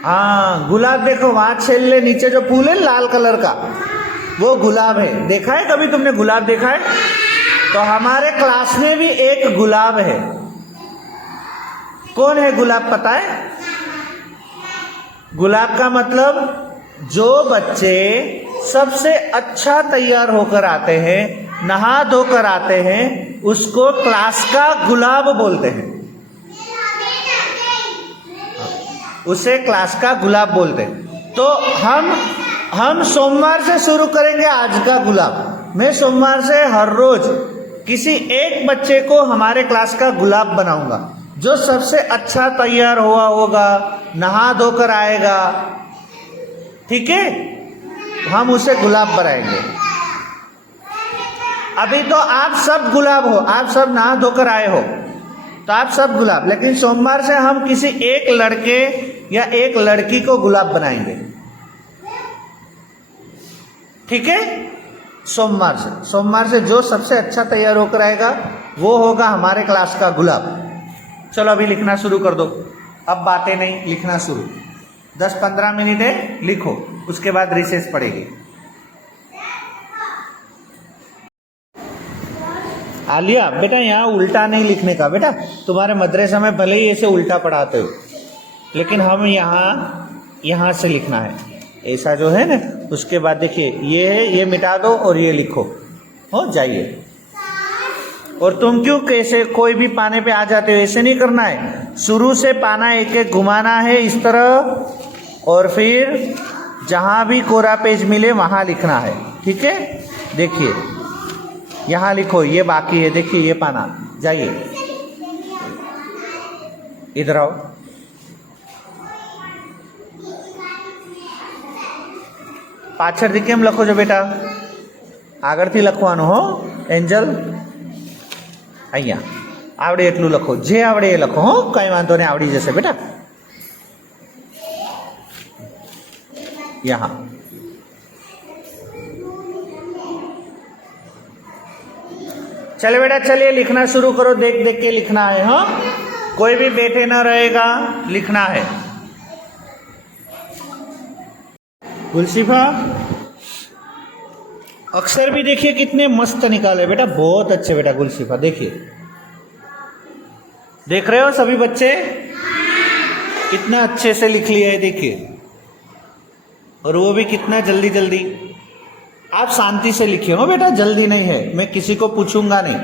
हाँ गुलाब देखो वहां छेल ले, नीचे जो फूल है लाल कलर का वो गुलाब है। देखा है कभी तुमने गुलाब देखा है? तो हमारे क्लास में भी एक गुलाब है। कौन है गुलाब पता है? गुलाब का मतलब जो बच्चे सबसे अच्छा तैयार होकर आते हैं, नहा धोकर आते हैं, उसको क्लास का गुलाब बोलते हैं, उसे क्लास का गुलाब बोलते हैं। तो हम सोमवार से शुरू करेंगे आज का गुलाब। मैं सोमवार से हर रोज किसी एक बच्चे को हमारे क्लास का गुलाब बनाऊंगा, जो सबसे अच्छा तैयार हुआ होगा, नहा धोकर आएगा, ठीक है, हम उसे गुलाब बनाएंगे। अभी तो आप सब गुलाब हो, आप सब नहा धोकर आए हो तो आप सब गुलाब, लेकिन सोमवार से हम किसी एक लड़के या एक लड़की को गुलाब बनाएंगे, ठीक है। सोमवार से जो सबसे अच्छा तैयार होकर आएगा वो होगा हमारे क्लास का गुलाब। चलो अभी लिखना शुरू कर दो, अब बातें नहीं, लिखना शुरू। 10-15 मिनट है, लिखो, उसके बाद रिसेस पड़ेगी। आलिया बेटा यहाँ उल्टा नहीं लिखने का बेटा, तुम्हारे मदरसा में भले ही ऐसे उल्टा पढ़ाते हो, लेकिन हम यहाँ से लिखना है, ऐसा जो है ना। उसके बाद देखिए ये है, ये मिटा दो और ये लिखो, हो जाइए। और तुम क्यों कैसे कोई भी पाने पे आ जाते हो, ऐसे नहीं करना है। शुरू से पाना एक एक घुमाना है इस तरह, और फिर जहाँ भी कोरा पेज मिले वहाँ लिखना है, ठीक है। देखिए यहाँ लिखो, ये बाकी है, देखिए ये पाना, जाइए इधर आओ। પાછળથી કેમ લખો છો બેટા? આગળથી લખવાનું હો એન્જલ, અહીંયા આવડે એટલું લખો, જે આવડે એ લખો, હો કંઈ વાંધો નહીં, આવડી જશે બેટા। यहाँ चले बेटा, चलिए लिखना शुरू करो, देख देख के लिखना है, हाँ कोई भी बैठे ना रहेगा, लिखना है। गुलशिफा अक्षर भी देखिए कितने मस्त निकाले बेटा, बहुत अच्छे बेटा। गुलशिफा देखिए, देख रहे हो सभी बच्चे कितना अच्छे से लिख लिया है, देखिए, और वो भी कितना जल्दी जल्दी। आप शांति से लिखिए हो बेटा, जल्दी नहीं है, मैं किसी को पूछूंगा नहीं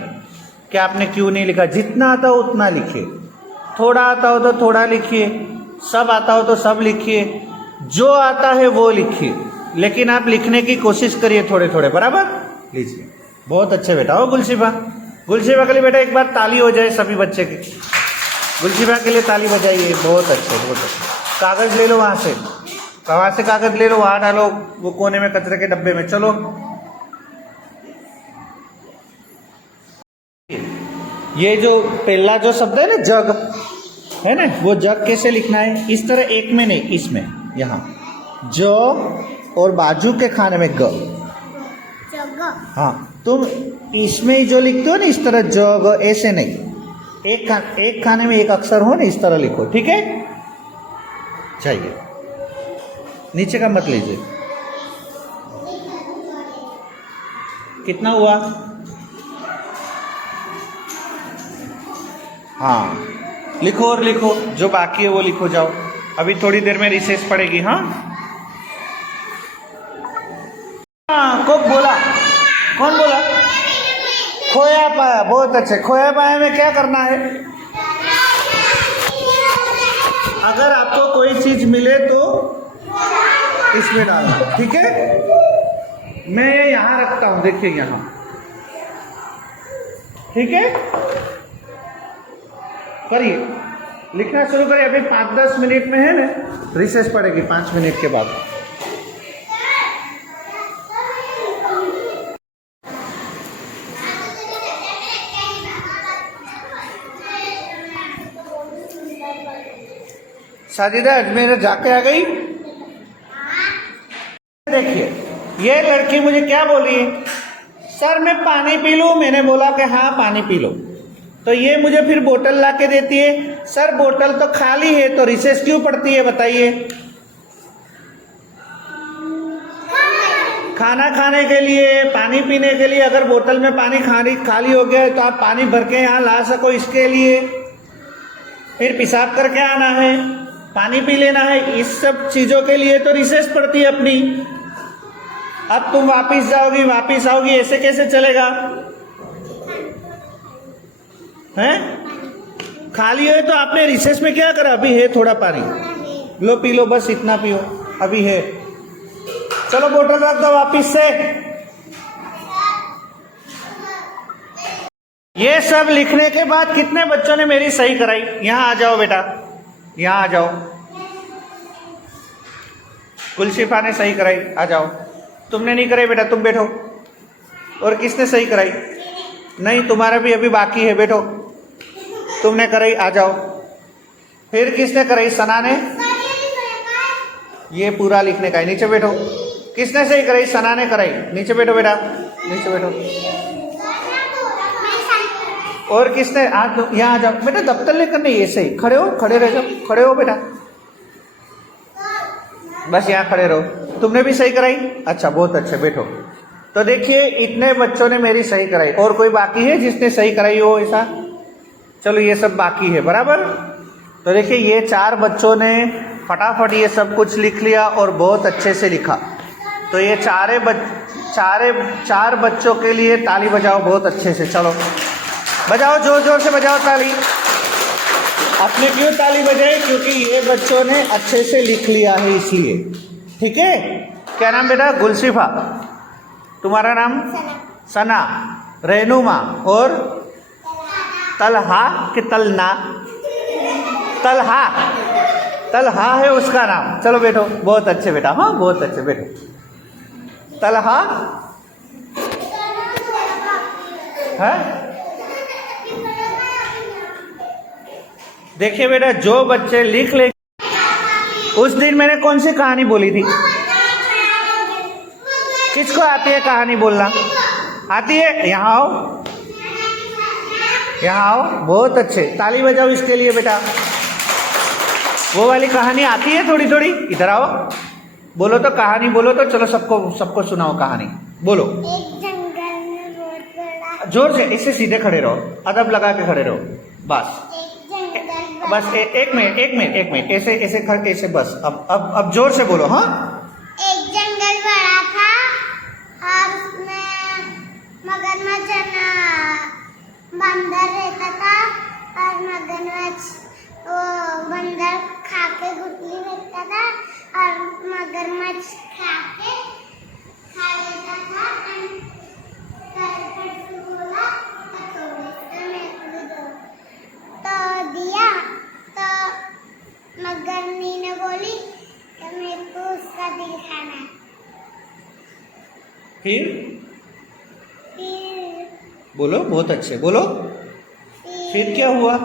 कि आपने क्यों नहीं लिखा। जितना आता हो उतना लिखिए, थोड़ा आता हो तो थोड़ा लिखिए, सब आता हो तो सब लिखिए, जो आता है वो लिखिए, लेकिन आप लिखने की कोशिश करिए थोड़े थोड़े, बराबर। लीजिए, बहुत अच्छे बेटा हो गुलशिफा। गुलशिफा के लिए बेटा एक बार ताली हो जाए सभी बच्चे की, गुलशिफा के लिए ताली बजाइए, बहुत अच्छे बहुत अच्छे। कागज ले लो वहाँ से कागज ले लो, वहाँ डालो वो कोने में कचरे के डब्बे में। चलो ये जो पहला जो शब्द है ना, जग है ना, वो जग कैसे लिखना है? इस तरह, एक में नहीं, इसमें, यहाँ जो और बाजू के खाने में ग। हाँ, तुम इसमें ही जो लिखते हो ना इस तरह जग, ऐसे नहीं, एक खाने में एक अक्षर हो ना, इस तरह लिखो, ठीक है। चाहिए नीचे का मत लीजिए। कितना हुआ? हाँ लिखो, और लिखो जो बाकी है वो लिखो, जाओ। अभी थोड़ी देर में रिसेस पड़ेगी। हाँ कौन बोला? खोया पाया, बहुत अच्छे। खोया पाया में क्या करना है? अगर आपको कोई चीज मिले तो इसमें डालना, ठीक है। मैं ये यहाँ रखता हूँ, देखिए यहाँ, ठीक है। करिए, लिखना शुरू करिए। अभी 5-10 मिनट में है ना रिसेस पड़ेगी, 5 मिनट के बाद। साजिदा अजमेर जाके आ गई। देखिए ये लड़की मुझे क्या बोली, सर मैं पानी पी लूँ। मैंने बोला कि हाँ पानी पी लो। तो ये मुझे फिर बोतल ला के देती है, सर बोतल तो खाली है तो रिसेस क्यों पड़ती है बताइए। खाना खाने के लिए, पानी पीने के लिए, अगर बोतल में पानी खाली हो गया है तो आप पानी भर के यहाँ ला सको, इसके लिए। फिर पेशाब करके आना है, पानी पी लेना है, इस सब चीज़ों के लिए तो रिसेस पड़ती है अपनी। अब तुम वापिस जाओगी वापिस आओगी, ऐसे कैसे चलेगा हैं? खाली है तो आपने रिसेस में क्या करा, अभी है थोड़ा पानी, लो पी लो, बस इतना पियो, अभी है, चलो बोतल रख दो वापिस से। ये सब लिखने के बाद कितने बच्चों ने मेरी सही कराई? यहाँ आ जाओ बेटा, यहाँ आ जाओ। गुलशिफा ने सही कराई, आ जाओ। तुमने नहीं कराई बेटा, तुम बैठो। और किसने सही कराई? नहीं, तुम्हारा भी अभी बाकी है, बैठो। तुमने कराई, आ जाओ। फिर किसने कराई? सना ने। ये पूरा लिखने का है, नीचे बैठो। किसने सही कराई? सना ने कराई, नीचे बैठो बेटा, नीचे बैठो। और किसने? यहाँ आ जाओ बेटा, दफ्तर लेकर नहीं, ऐसे ही खड़े हो, खड़े रह जाओ, खड़े हो बेटा, बस यहाँ खड़े रहो। तुमने भी सही कराई? अच्छा, बहुत अच्छे, बैठो। तो देखिए इतने बच्चों ने मेरी सही कराई। और कोई बाकी है जिसने सही कराई हो ऐसा? चलो ये सब बाकी है, बराबर। तो देखिए ये 4 बच्चों ने फटाफट ये सब कुछ लिख लिया और बहुत अच्छे से लिखा। तो ये 4 बच्चों के लिए ताली बजाओ बहुत अच्छे से। चलो बजाओ, जोर जोर से बजाओ ताली। आपने क्यों ताली बजाई? क्योंकि ये बच्चों ने अच्छे से लिख लिया है इसलिए, ठीक है। क्या नाम बेटा? गुलशिफा। तुम्हारा नाम? सना। रहनुमा। और तलहा कि तलना? तलहा, तलहा है उसका नाम। चलो बैठो, बहुत अच्छे बेटा, हाँ बहुत अच्छे, बैठो। तलहा है। देखिए बेटा, जो बच्चे लिख ले, उस दिन मैंने कौन सी कहानी बोली थी? किसको आती है कहानी बोलना? आती है? यहाँ आओ, यहाँ आओ, बहुत अच्छे, ताली बजाओ इसके लिए बेटा। वो वाली कहानी आती है थोड़ी थोड़ी? इधर आओ, बोलो तो, कहानी बोलो तो। चलो सबको सुनाओ कहानी, बोलो। एक जंगल में बहुत बड़ा, जोर से, इससे सीधे खड़े रहो, अदब लगा के खड़े रहो, बस। बस एक मिनट, ऐसे बस। अब जोर से बोलो, हाँ। एक जंगल बड़ा था और उसमें मगरमच्छ बंदर रहता था। और मगरमच्छ वो बंदर खा के गुठली फेंकता था और मगरमच्छ खा लेता था। बोला तो दिया, तो मगरनी ने बोली कि मेरे को उसका दिल खाना है। फिर फिर बोलो, बहुत अच्छे बोलो। फिर क्या हुआ?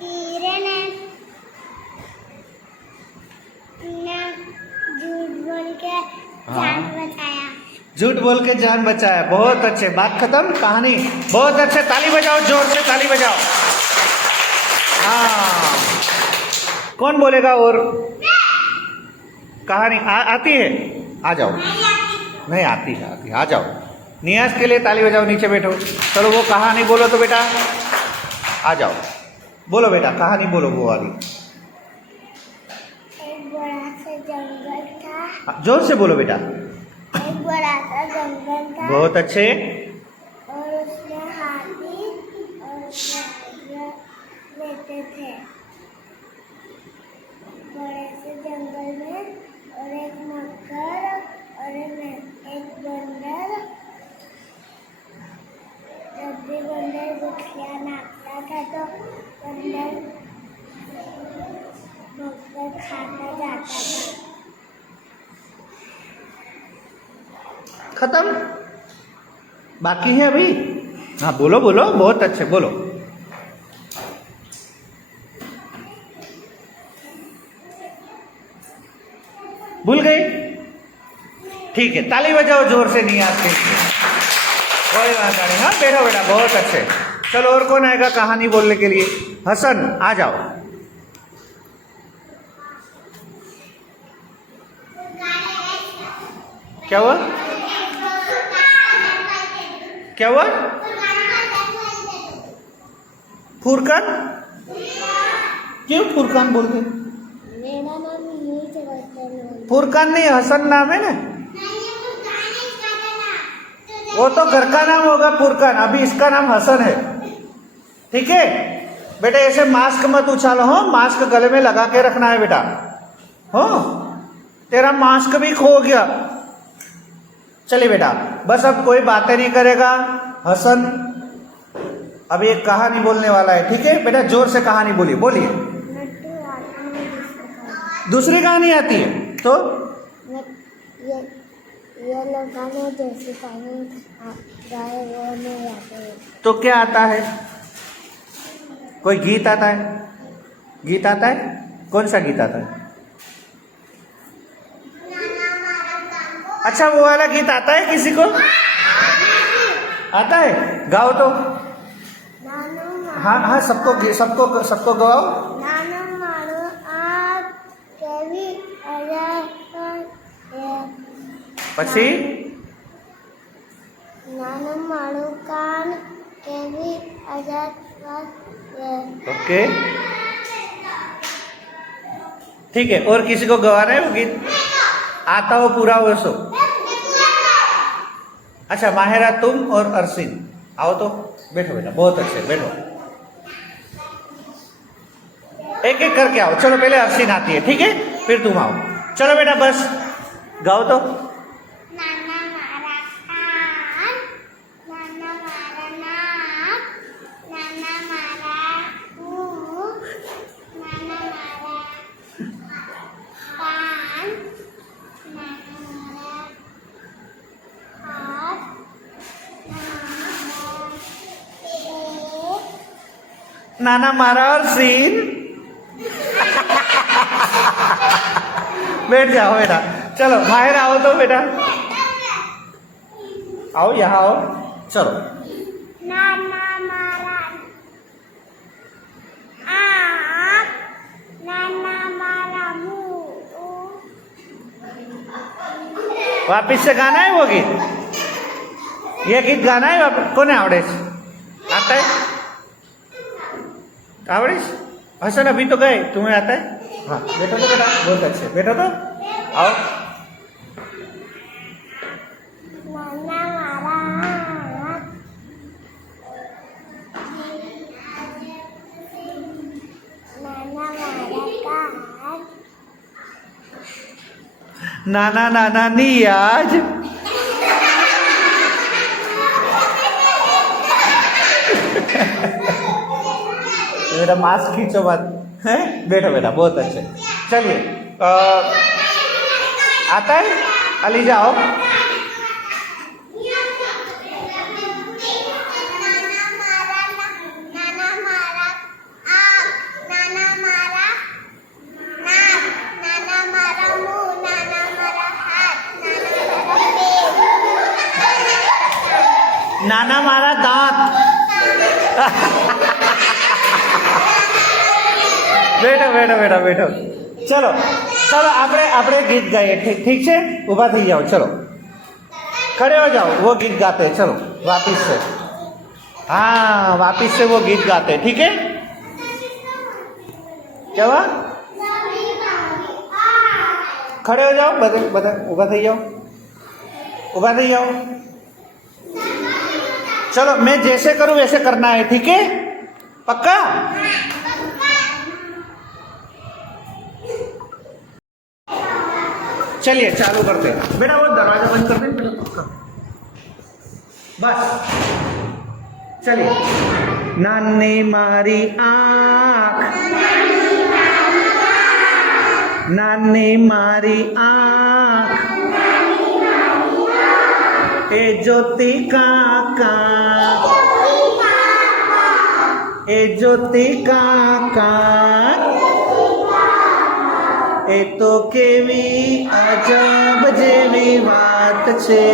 फिर ने झूठ बोल के जान बचाया। झूठ बोल के जान बचाया, बहुत अच्छे। बात खत्म, कहानी बहुत अच्छे। ताली बजाओ, जोर से ताली बजाओ। हाँ, कौन बोलेगा? और कहानी आती है? आ जाओ। नहीं आती है, आ जाओ। नियाज के लिए ताली बजाओ, नीचे बैठो। चलो वो कहानी बोलो तो बेटा, आ जाओ, बोलो बेटा, कहानी बोलो वो वाली। एक बड़ा सा जंगल था। जोर से बोलो बेटा। एक बड़ा सा जंगल था, बहुत अच्छे। और उसमें हाथी और जानवर रहते थे। बड़े से जंगल में, और एक मकर और एक बंदर। जब भी बंदर गुठलियाँ नापता था तो बंदर मकर खाता जाता था। खत्म? बाकी है अभी? हाँ बोलो बोलो, बहुत अच्छे बोलो। भूल गई? ठीक है, ताली बजाओ जोर से नहीं आते। कोई बात नहीं, हाँ बैठो बेटा, बहुत अच्छे। चलो और कौन आएगा कहानी बोलने के लिए? हसन आ जाओ। क्या हुआ? क्या हुआ? फुरकान? क्यों फुरकान बोलते? मेरा नाम यही चलता फुरकान नहीं, हसन नाम है ना। वो तो घर का नाम होगा फुरकान, अभी इसका नाम हसन है। ठीक है बेटा, ऐसे मास्क मत उछालो। हो, मास्क गले में लगा के रखना है बेटा। हो, तेरा मास्क भी खो गया। चलिए बेटा, बस अब कोई बातें नहीं करेगा। हसन अभी एक कहानी बोलने वाला है। ठीक है बेटा, जोर से कहानी बोलिए, बोलिए। दूसरी कहानी आती है तो ये लोग गाने जैसे गाने गाए वो नहीं आते। तो क्या आता है? कोई गीत आता है? गीत आता है? कौन सा गीत आता है? अच्छा, वो वाला गीत आता है किसी को? आता है, गाओ तो। हाँ हाँ, सबको सबको सबको गाओ। પછી નાનું માળું કાન કેવી આઝાદ વાત ओके, ठीक है। और किसी को गवाना है वो गीत? आता हो पूरा हो सो। अच्छा, माहिरा तुम और अरसिन आओ तो, बैठो बेटा, बहुत अच्छे, बैठो। एक एक करके आओ। चलो पहले अरसिन आती है, ठीक है, फिर तुम आओ। चलो बेटा, बस गाओ तो। નાના મારા કાન નાના મારા નાક નાના મારા મુખ નાના મારા કાન નાના મારા હાથ नाना मारा अरसिन। बैठ जाओ बेटा। चलो माहिर आओ तो बेटा, आओ यहाँ आओ। चलो, નાના મારા આંખ નાના મારા મુખ वापिस से गाना है वो गीत। ये गीत गाना है वापिस। कोने आवड़े छे? आता है? आवड़े छे? हसन अभी तो गए, तुम्हें आता है? हाँ, बैठो तो बेटा, बहुत अच्छे, बैठो तो, आओ। નાના મારા હાથ નાના મારા કાન नाना नाना नियाज। बेटा मास्क खींचो मत, है? बैठो बेटा, बहुत अच्छे। चलिए, आता है? अली जाओ। નાના મારા આંખ નાના મારા નાક નાના મારા મું નાના મારા હાથ નાના મારા नाना मारा પેટ दांत। बैठो बैठो बेटा, बैठो। चलो चलो, આપણે આપણે गीत गाइए, ठीक है? ऊभा थी जाओ, चलो खड़े हो जाओ। वो गीत गाते हैं, चलो वापिस से। हाँ, वापिस से वो गीत गाते हैं, ठीक है? क्या हुआ? खड़े हो जाओ, बदल बदल, ऊभा थी जाओ, ऊभा थी जाओ। चलो, मैं जैसे करूं वैसे करना है, ठीक है? पक्का? चलिए चालू करते हैं बेटा। वो दरवाजा बंद कर दें बेटा, पक्का। बस चलिए। नानी मारी आँख नानी मारी आँख ए ज्योति काका ए ज्योति काका એ તો કેવી અજબ જેવી વાત છે.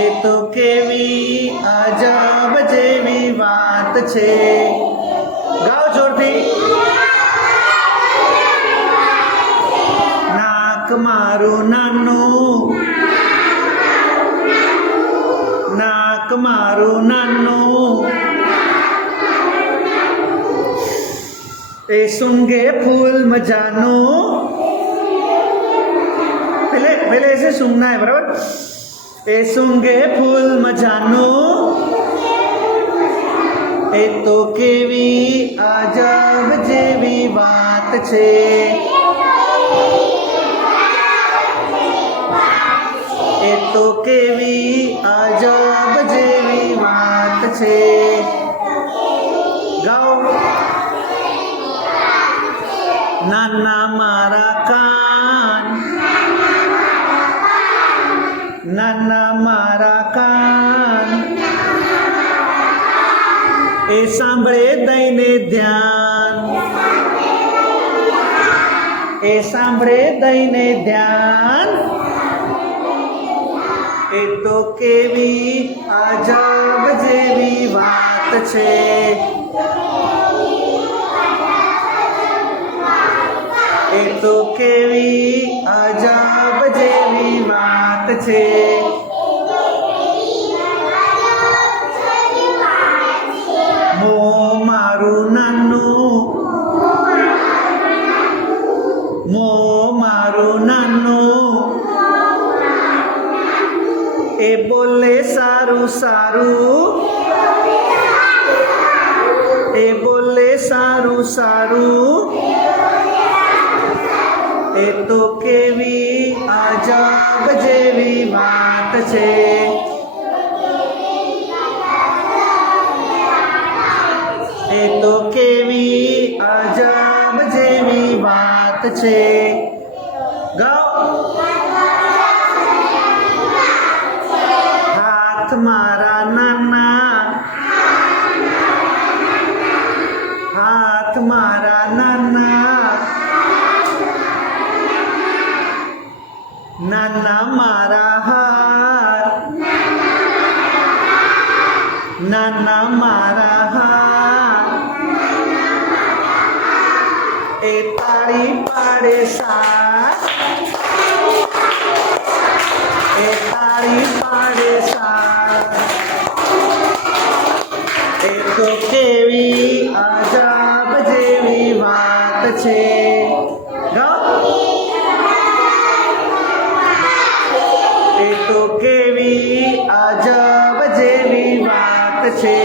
એ તો કેવી અજબ જેવી વાત છે. ગાઓ જોરથી. નાક મારું નાનું, નાક મારું નાનું, એ सूंघे फूल मजाનું. पहले ऐसे सूंघना है, बराबर. એ सूंघे फूल मजाનું. એ તો કેવી અજબ જેવી વાત છે. એ તો કેવી અજબ જેવી વાત છે. ગાઓ. નાના મારા કાન, નાના મારા કાન, એ સાંભળે દઈને ધ્યાન. એ સાંભળે દઈને ધ્યાન. એ તો કેવી અજબ જેવી વાત છે. એ તો કેવી અજબ જેવી વાત છે. મો મારું નાનું, મો મારું નાનું, એ બોલે સારું સારું. એ બોલે સારું સારું. એ તો કેવી અજબ જેવી વાત છે. એ તો કેવી અજબ જેવી વાત છે. ગાઓ. હાથ મારા નાના, હાથ મારા નાના, નાના મારા હાથ, નાના મારા હાથ, એ તાળી પાડે સાથ. એ તાળી પાડે સાથ. એ તો કેવી અજબ જેવી વાત છે. ગાઓ. એ તો કેવી અજબ જેવી વાત છે.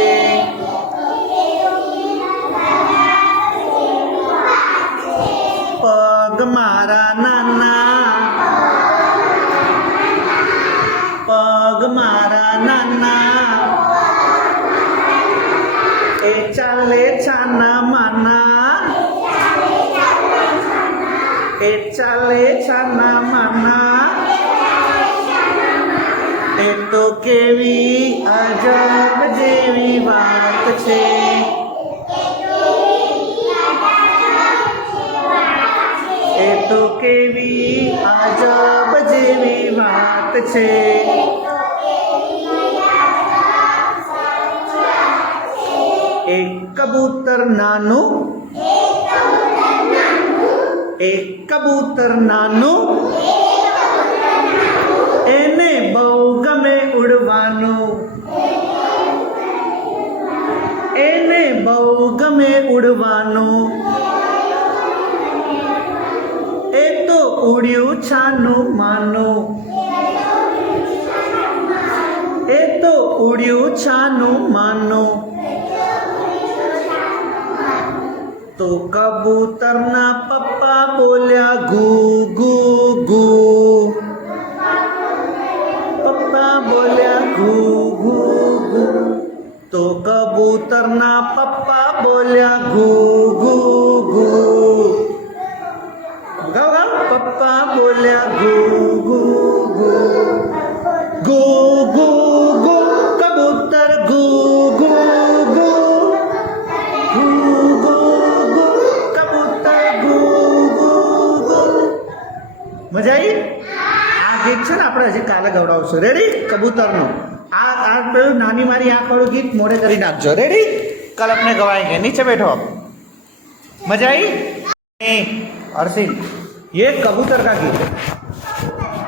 પગ મારા નાના, પગ મારા નાના, એ ચાલે છાના માના. એ ચાલે છાના માના. એ તો કેવી અજબ જેવી વાત છે. એ તો કેવી અજબ જેવી વાત છે. એક કબૂતર નાનું, એક કબૂતર નાનું, એને બહુ ગમે ઉડવાનું. એને બહુ ગમે ઉડવાનું. એ તો ઉડ્યું છાનું માનું. એ તો ઉડ્યું છાનું માનું. તો કબૂતરના પપ્પા બોલ્યા ઘૂ ઘૂ ઘૂ. પપ્પા બોલ્યા ઘૂ ઘૂ ઘૂ. તો કબૂતરના પપ્પા બોલ્યા ઘૂ ઘૂ ઘૂ. ગાઓ ગાઓ. પપ્પા બોલ્યા ઘૂ ઘૂ ઘૂ. ઘૂ ઘૂ ઘૂ. કબૂતર ઘૂ ઘૂ ઘૂ. ઘૂ ગવડાવશું. રેડી? કબૂતરનું આ પેલું નાની મારી આંખ વાળું ગીત મોડે કરી નાખજો. રેડી? कल अपने गवाएंगे. नीचे बैठो आप. मजा आई? अर्शिन, ये कबूतर का गीत है.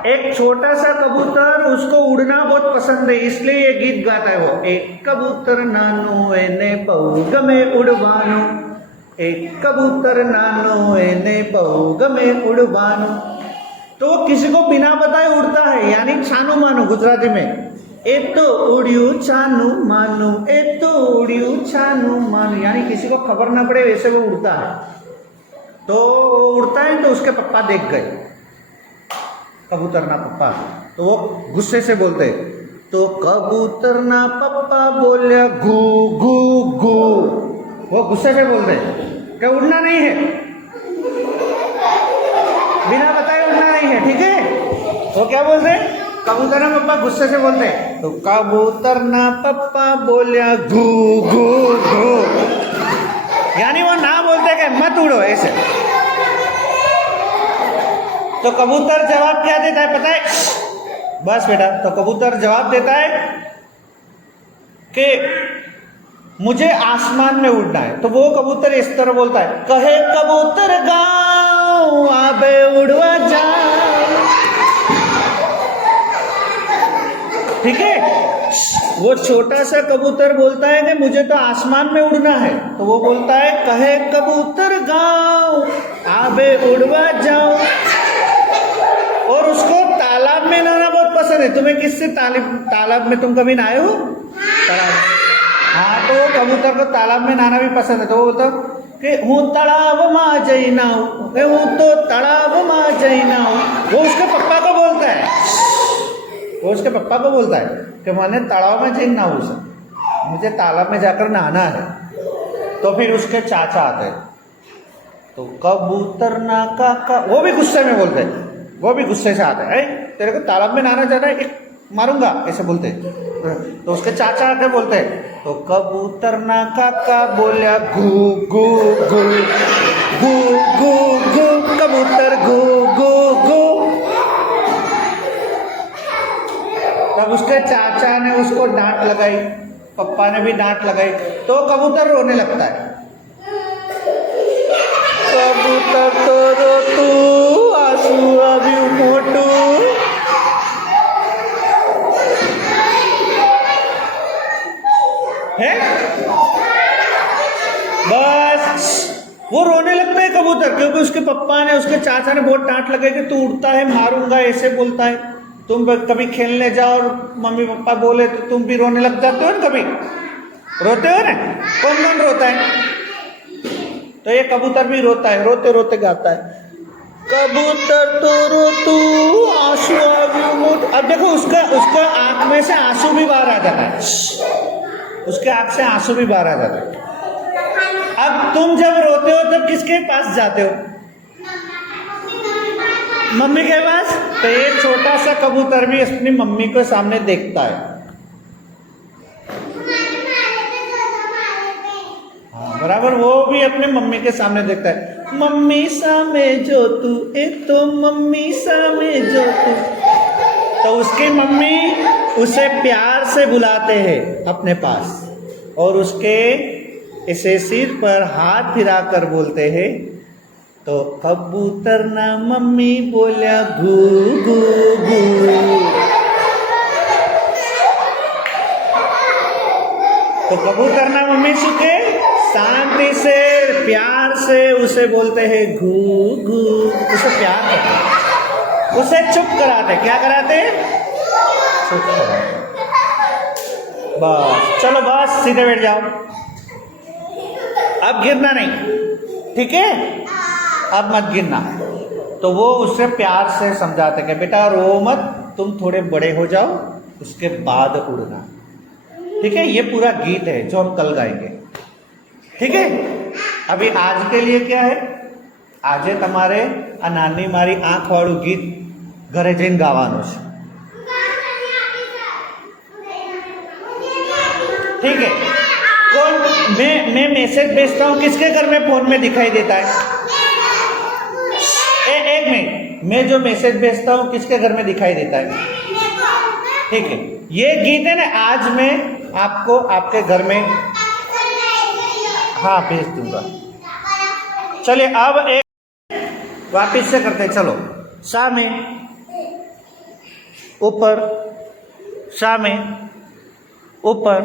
एक छोटा सा कबूतर, उसको उड़ना बहुत पसंद है, इसलिए ये गीत गाता है वो. एक कबूतर नानो एने पौग में उड़वानो, एक कबूतर नानो एने पौग में उड़वानो. तो वो किसी को बिना बताए उड़ता है, यानी छानो मानो गुजराती में. ए तो उड़ियो छानो मानो, ए तो उड़ियो छानो मानो, यानी किसी को खबर ना पड़े वैसे वो उड़ता है. तो वो उड़ता है तो उसके पप्पा देख गए, कबूतर ना पप्पा, तो वो गुस्से से बोलते, तो कबूतर ना पप्पा बोलिया गू गू गू. वो गुस्से से बोलते क्या उड़ना नहीं है, बिना बताए उड़ना नहीं है. ठीक है? वो क्या बोलते? कबूतर ना पप्पा गुस्से से बोलते, तो कबूतर ना पप्पा बोलिया गू गू गू, यानी वो ना बोलते कि मत उड़ो ऐसे. तो कबूतर जवाब क्या देता है पता है? बस बेटा. तो कबूतर जवाब देता है कि मुझे आसमान में उड़ना है. तो वो कबूतर इस तरह बोलता है, कहे कबूतर गाँव आबे उड़वा जाओ. ठीक है? वो छोटा सा कबूतर बोलता है कि मुझे तो आसमान में उड़ना है. तो वो बोलता है, कहे कबूतर गाँव आबे उड़वा जाओ. और उसको तालाब में नहाना बहुत पसंद है. तुम्हें किससे तालाब में तुम कभी नहाए हो? तालाब. हाँ, तो कबूतर को तालाब में नहाना भी पसंद है. तो वो बोलता कि हूँ तालाब माँ जई ना हूँ, हूँ तो तालाब माँ जई ना हूँ. वो उसके पप्पा को बोलता है, वो उसके पप्पा को बोलता है कि मैंने तालाब में जई ना हूँ, मुझे तालाब में जाकर नहाना है. तो फिर उसके चाचा आते हैं, तो कबूतर ना काका, वो भी गुस्से में बोलते हैं, वो भी गुस्से से आते हैं, तेरे को तालाब में नहाना जाना है, एक मारूंगा ऐसे बोलते. तो उसके चाचा आके बोलते हैं, तो कबूतर ना काका बोलिया गू गू गू गू गू गू, कबूतर गू गू गू. तब उसके चाचा ने उसको डांट लगाई, पप्पा ने भी डांट लगाई. तो कबूतर रोने लगता है. कबूतर तो रो तू आंसू अभी मोटू. है बस. वो रोने लगता है कबूतर, क्योंकि उसके पप्पा ने, उसके चाचा ने बहुत डांट लगाई कि तू उड़ता है, मारूंगा ऐसे बोलता है. तुम कभी खेलने जाओ और मम्मी पापा बोले तो तुम भी रोने लग जाते हो ना, कभी रोते हो ना. कौन कौन रोता है? तो ये कबूतर भी रोता है, रोते रोते गाता है, कबूतर तो रो तू आंसू अभी मोटू. अब देखो उसका आंख में से आंसू भी बाहर आ जाता है, उसके आंख से आंसू भी बाहर आ जाता है. अब तुम जब रोते हो तब किसके पास जाते हो? मम्मी के पास. तो ये छोटा सा कबूतर भी अपनी मम्मी को सामने देखता है. हाँ बराबर, वो भी अपने मम्मी के सामने देखता है. मम्मी सामे जो तू, एक तो मम्मी सामे जो तू. तो उसकी मम्मी उसे प्यार से बुलाते हैं अपने पास, और उसके इसे सिर पर हाथ फिरा कर बोलते हैं, तो कबूतर ना मम्मी बोलिया गू गू गू. तो कबूतर ना मम्मी सुखे शांति से प्यार से उसे बोलते हैं घू घू. उसे प्यार करते, उसे चुप कराते. क्या कराते? चुप कराते. बस चलो बस सीधे बैठ जाओ, अब गिरना नहीं. ठीक है? अब मत गिरना. तो वो उससे प्यार से समझाते कि बेटा रो मत, तुम थोड़े बड़े हो जाओ उसके बाद उड़ना. ठीक है? ये पूरा गीत है जो हम कल गाएंगे. ठीक है? अभी आज के लिए क्या है? आज તમારે આ નાની મારી આંખ વાળું ગીત ઘરે જઈને ગાવાનું છે. ठीक है? कौन मैं मैसेज भेजता हूँ, किसके घर में फोन में दिखाई देता है? एक मिनट, मैं जो मैसेज भेजता हूँ किसके घर में दिखाई देता है? ठीक है, ये गीत है ना, आज मैं आपको आपके घर में हाँ भेज दूंगा। चलिए अब एक वापिस से करते, चलो। सा में ऊपर, सा में ऊपर,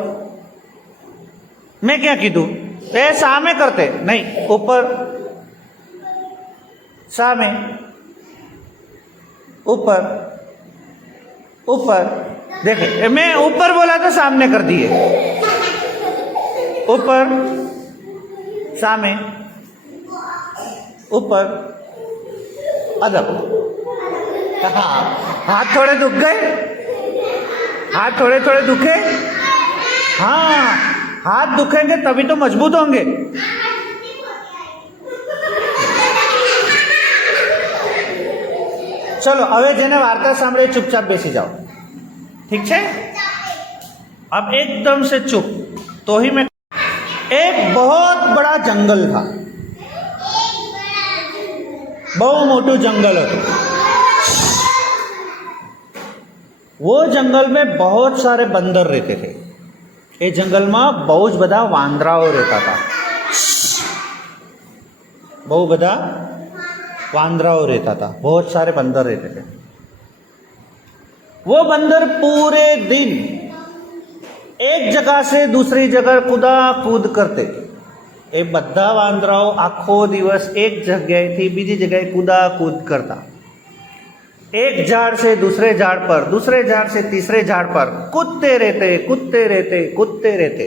मैं क्या कीधु सा में करते नहीं, ऊपर सा में ऊपर ऊपर, देखे मैं ऊपर बोला तो सामने कर दिए, ऊपर सा में ऊपर अदब। हाँ, हाथ थोड़े दुख गए, हाथ थोड़े थोड़े दुखे, हाँ हाथ दुखेंगे तभी तो मजबूत होंगे। चलो હવે જેને વાર્તા સાંભળે ચૂપચાપ બેસી જાઓ, ठीक है? अब एकदम से चुप, तो ही मैं। एक बहुत बड़ा जंगल था, बहु मोटू जंगल है। वो जंगल में बहुत सारे बंदर रहते थे। ये जंगल में बहुत बड़ा वांदराओ रहता था, बहुत बड़ा वांदराओ रहता था, बहुत सारे बंदर रहते थे। वो बंदर पूरे दिन एक जगह से दूसरी जगह कूदा कूद करते। ये बद्धा वांदराओ आखो दिवस एक जगह थी बीजी जगह कूदा कूद करता। एक झाड़ से दूसरे झाड़ पर, दूसरे झाड़ से तीसरे झाड़ पर कूदते रहते, कूदते रहते, कूदते रहते।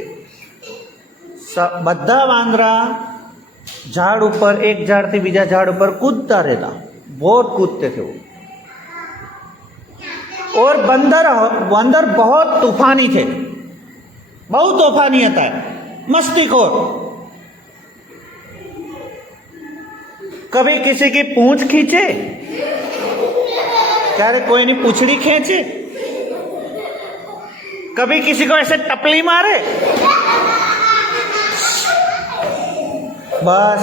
बद्धा वांदरा झाड़ ऊपर, एक झाड़ से बीजा झाड़ ऊपर कूदता रहता, बहुत कूदते थे वो। और बंदर बहुत तूफानी थे, बहुत तूफानी होता है, मस्तीखोर। कभी किसी की पूंछ खींचे, क्या रे कोई नहीं पूछड़ी खींचे, कभी किसी को ऐसे टपली मारे, बस।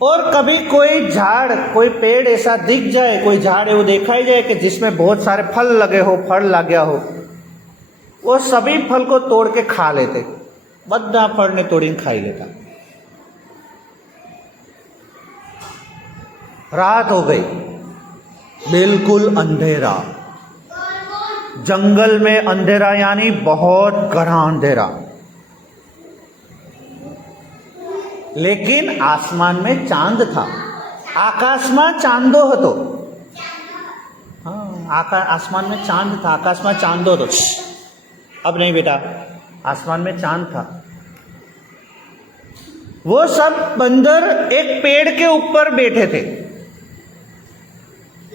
और कभी कोई झाड़, कोई पेड़ ऐसा दिख जाए, कोई झाड़ वो दिखाई जाए कि जिसमें बहुत सारे फल लगे हो, फल लग गया हो, वो सभी फल को तोड़ के खा लेते, बद्धा फल ने तोड़ी खाई लेता। रात हो गई, बिल्कुल अंधेरा, जंगल में अंधेरा यानी बहुत गहरा अंधेरा। लेकिन आसमान में चांद था, आकाश में चांदो हतो। हाँ, आसमान में चांद था, आकाश में चांदो तो। अब नहीं बेटा, आसमान में चांद था। वो सब बंदर एक पेड़ के ऊपर बैठे थे।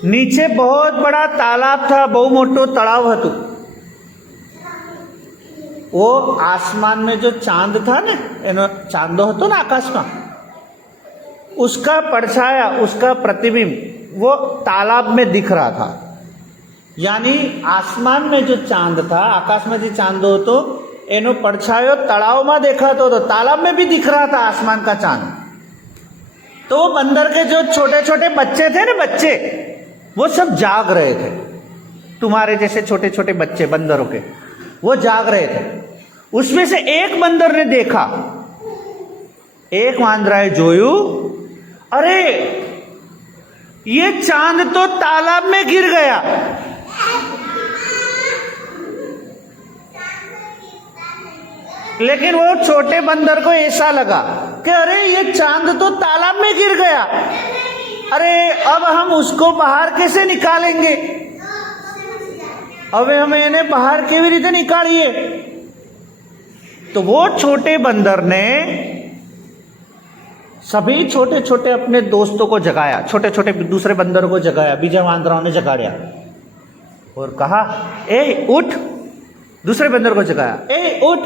नीचे बहुत बड़ा तालाब था, बहु मोटो तलाव हतु। वो आसमान में जो चांद था ना, चांदो हतो ना आकाश में, उसका परछाया, उसका प्रतिबिंब वो तालाब में दिख रहा था। यानी आसमान में जो चांद था, आकाश में जो चांदो हतो एनो परछायो तलाव में देखातो तो तालाब में भी दिख रहा था आसमान का चांद। तो वो बंदर के जो छोटे छोटे बच्चे थे ना, बच्चे, वो सब जाग रहे थे। तुम्हारे जैसे छोटे छोटे बच्चे बंदरों के, वो जाग रहे थे। उसमें से एक बंदर ने देखा, एक वांदराए जोयू, अरे ये चांद तो तालाब में गिर गया। लेकिन वो छोटे बंदर को ऐसा लगा कि अरे ये चांद तो तालाब में गिर गया, अरे अब हम उसको बाहर कैसे निकालेंगे, अब हमें इन्हें बाहर केवी रीते निकालिए। तो वो छोटे बंदर ने सभी छोटे छोटे अपने दोस्तों को जगाया, छोटे छोटे दूसरे बंदरों को जगाया, बीजा वांदराओं ने जगाया और कहा, ए उठ। दूसरे बंदर को जगाया, ए उठ,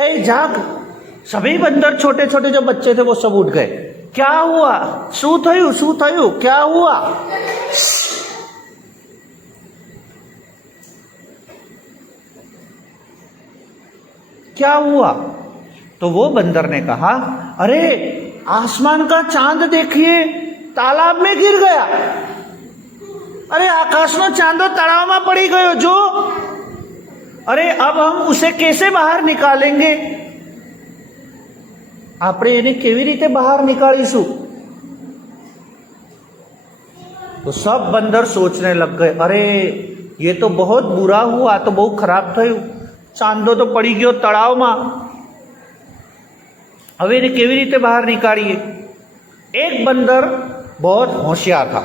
ए जाग। सभी बंदर छोटे छोटे जो बच्चे थे वो सब उठ गए। क्या हुआ, शू थयु, क्या हुआ? क्या हुआ? तो वो बंदर ने कहा, अरे आसमान का चांद देखिए, तालाब में गिर गया। अरे आकाशનો ચાંદો તળાવમાં પડી ગયો જો. અરે अब हम उसे कैसे बाहर निकालेंगे? આપણે એને કેવી રીતે બહાર નીકાળીશું? तो सब बंदर सोचने लग गए, अरे ये तो बहुत बुरा हुआ, तो बहुत खराब થયું. ચાંદો તો પડી ગયો તળાવમાં, હવે એને કેવી રીતે બહાર નીકાળીએ? एक बंदर बहुत होशियार था,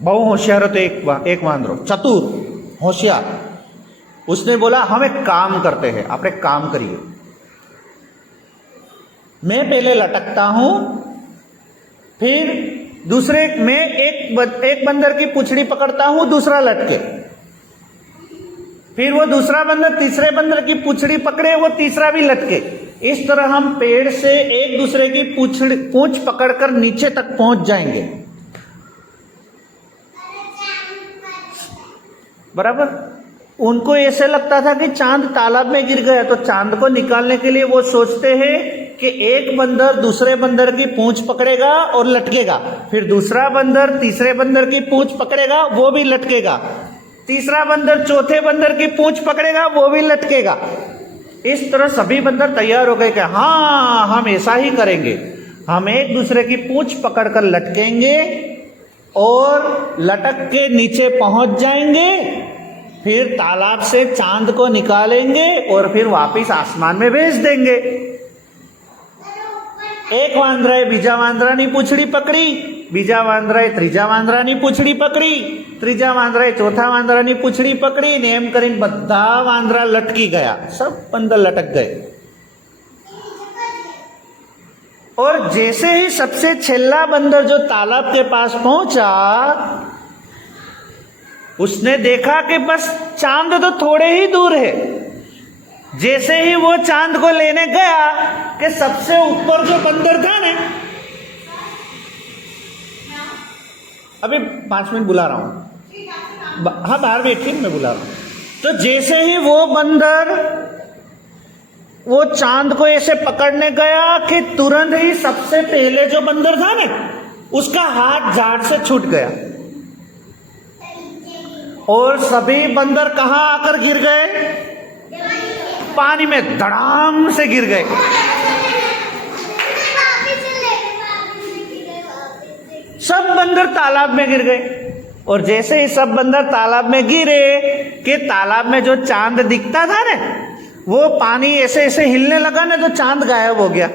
बहुत होशियार तो एक वांदरो चतुर होशियार. उसने बोला हम एक काम करते हैं, आप एक काम करिए, मैं पहले लटकता हूं, फिर दूसरे मैं एक बंदर की पूंछड़ी पकड़ता हूं, दूसरा लटके, फिर वो दूसरा बंदर तीसरे बंदर की पूंछड़ी पकड़े, वो तीसरा भी लटके. इस तरह हम पेड़ से एक दूसरे की पूंछ पकड़कर नीचे तक पहुंच जाएंगे. बराबर. उनको ऐसे लगता था कि चांद तालाब में गिर गया, तो चांद को निकालने के लिए वो सोचते हैं कि एक बंदर दूसरे बंदर की पूंछ पकड़ेगा और लटकेगा, फिर दूसरा बंदर तीसरे बंदर की पूंछ पकड़ेगा, वो भी लटकेगा, तीसरा बंदर चौथे बंदर की पूंछ पकड़ेगा, वो भी लटकेगा. इस तरह सभी बंदर तैयार हो गए कि हाँ हम ऐसा ही करेंगे, हम एक दूसरे की पूंछ पकड़कर लटकेंगे और लटक के नीचे पहुंच जाएंगे, फिर तालाब से चांद को निकालेंगे और फिर वापस आसमान में भेज देंगे. एक वांदराए बीजा वांदरानी पूंछड़ी पकड़ी, बीजा वांदराए ત્રીજા વાંદરાની પૂંછડી પકડી, ત્રીજા વાંદરાએ ચોથા વાંદરાની પૂંછડી પકડી ને એમ કરીને બધા વાંદરા લટકી ગયા, सब बंदर लटक गए. और जैसे ही सबसे छेल्ला बंदर जो तालाब के पास पहुंचा, उसने देखा कि बस चांद तो थोड़े ही दूर है. जैसे ही वो चांद को लेने गया कि सबसे ऊपर जो बंदर था ना, अभी 5 मिनट बुला रहा हूं, हाँ बाहर बैठिए, मैं बुला रहा हूं. तो जैसे ही वो बंदर वो चांद को ऐसे पकड़ने गया कि तुरंत ही सबसे पहले जो बंदर था ना, उसका हाथ झाड़ से छूट गया और सभी बंदर कहां आकर गिर गए? पानी में धड़ाम से गिर गए. सब बंदर तालाब में गिर गए. और जैसे ही सब बंदर तालाब में गिरे कि तालाब में जो चांद दिखता था ना, वो पानी ऐसे ऐसे हिलने लगा ना, तो चांद गायब हो गया.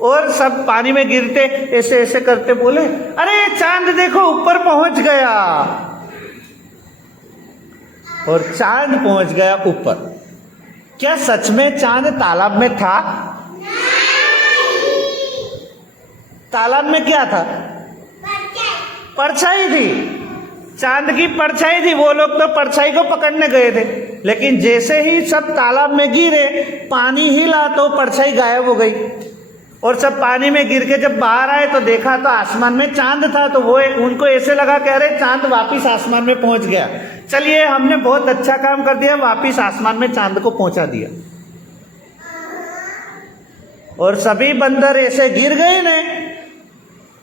और सब पानी में गिरते ऐसे ऐसे करते बोले, अरे चांद देखो ऊपर पहुंच गया. और चांद पहुंच गया ऊपर. क्या सच में चांद तालाब में था? तालाब में क्या था? परछाई थी. चांद की परछाई थी. वो लोग तो परछाई को पकड़ने गए थे, लेकिन जैसे ही सब तालाब में गिरे, पानी हिला तो परछाई गायब हो गई. और सब पानी में गिर के जब बाहर आए तो देखा तो आसमान में चांद था. तो वो उनको ऐसे लगा कि अरे चांद वापिस आसमान में पहुंच गया, चलिए हमने बहुत अच्छा काम कर दिया, वापिस आसमान में चांद को पहुंचा दिया. और सभी बंदर ऐसे गिर गए ने,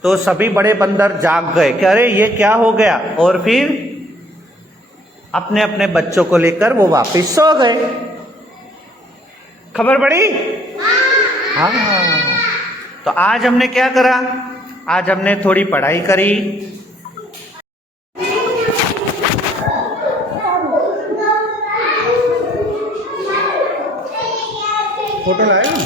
तो सभी बड़े बंदर जाग गए कि अरे ये क्या हो गया. और फिर अपने अपने बच्चों को लेकर वो वापिस सो गए. खबर पड़ी? हाँ. तो आज हमने क्या करा? आज हमने थोड़ी पढ़ाई करी. फोटो लाए ना?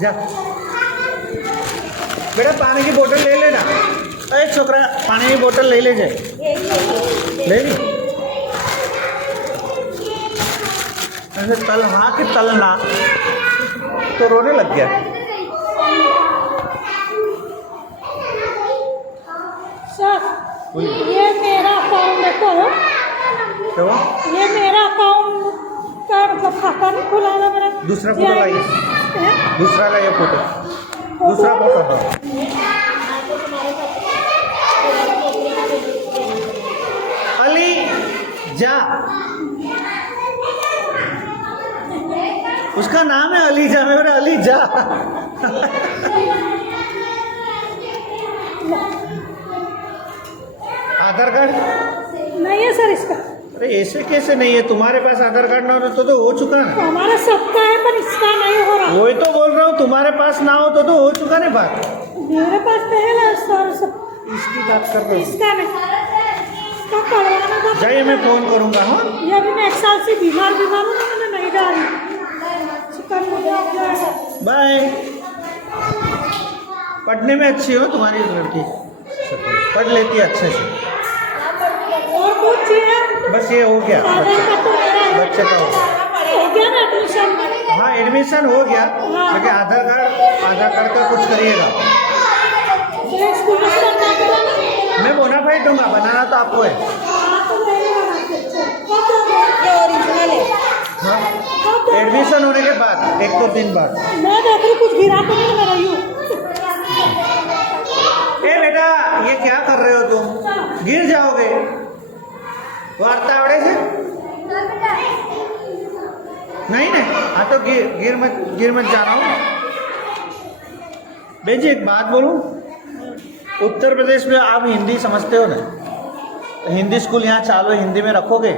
जा बेटा पानी की बोतल ले लेना. अरे छोकरा पानी की बोतल ले ले जाए. ले ली. ऐसे तल हाँ कि तलना, तो रोने लग गया. सर ये मेरा अकाउंट देखो, तो ये मेरा अकाउंट का मतलब खाता नहीं खुला है मेरा. दूसरा फोटो लाइए, दूसरा लाइए फोटो, दूसरा फोटो. अली जा। उसका नाम है अलीजा, मैं बोला अलीजा। आधार कार्ड नहीं है सर इसका। अरे ऐसे कैसे नहीं है? तुम्हारे पास आधार कार्ड ना हो तो हो चुका ना। हमारा सबका है पर इसका नहीं हो रहा। वही तो बोल रहा हूँ, तुम्हारे पास ना हो तो हो चुका ना बात। मेरे पास तो है ना सर सब। इसकी बात कर रहा हूँ। इसका नहीं, इसका करवाना था। जाइए, मैं फोन करूंगा। हाँ ये अभी मैं 1 साल से बीमार हूँ ना, मैंने नहीं डाली चिकन मुझे हो जाएगा। बाय। पढ़ने में अच्छी हो तुम्हारी लड़की, पढ़ लेती है अच्छे से। और कुछ चाहिए? बस ये हो गया, आधार कार्ड तो मेरा है। बच्चे का हो गया ना एडमिशन? हाँ एडमिशन हो गया, लेकिन आधार कार्ड का कुछ करिएगा। तो स्कूल में करना पड़ेगा। मैं बोनाफाइड दूंगा, बनाना तो आपको है। हाँ, तो नहीं बनाते। कब दोगे? ये ओरिजिनल है। हाँ कब दोगे? एडमिशन होने के बाद 1-2 दिन बाद। मैं देख रही कुछ गिरा तो नहीं लगा रही हूँ। ए बेटा, ये क्या कर रहे हो तुम? गिर जाओगे। वार्ता आवड़े से नहीं नहीं। हाँ तो गिर मत जा रहा हूँ। बेजी एक बात बोलूं, उत्तर प्रदेश में आप हिंदी समझते हो ना? हिंदी स्कूल यहाँ चालू है, हिंदी में रखोगे?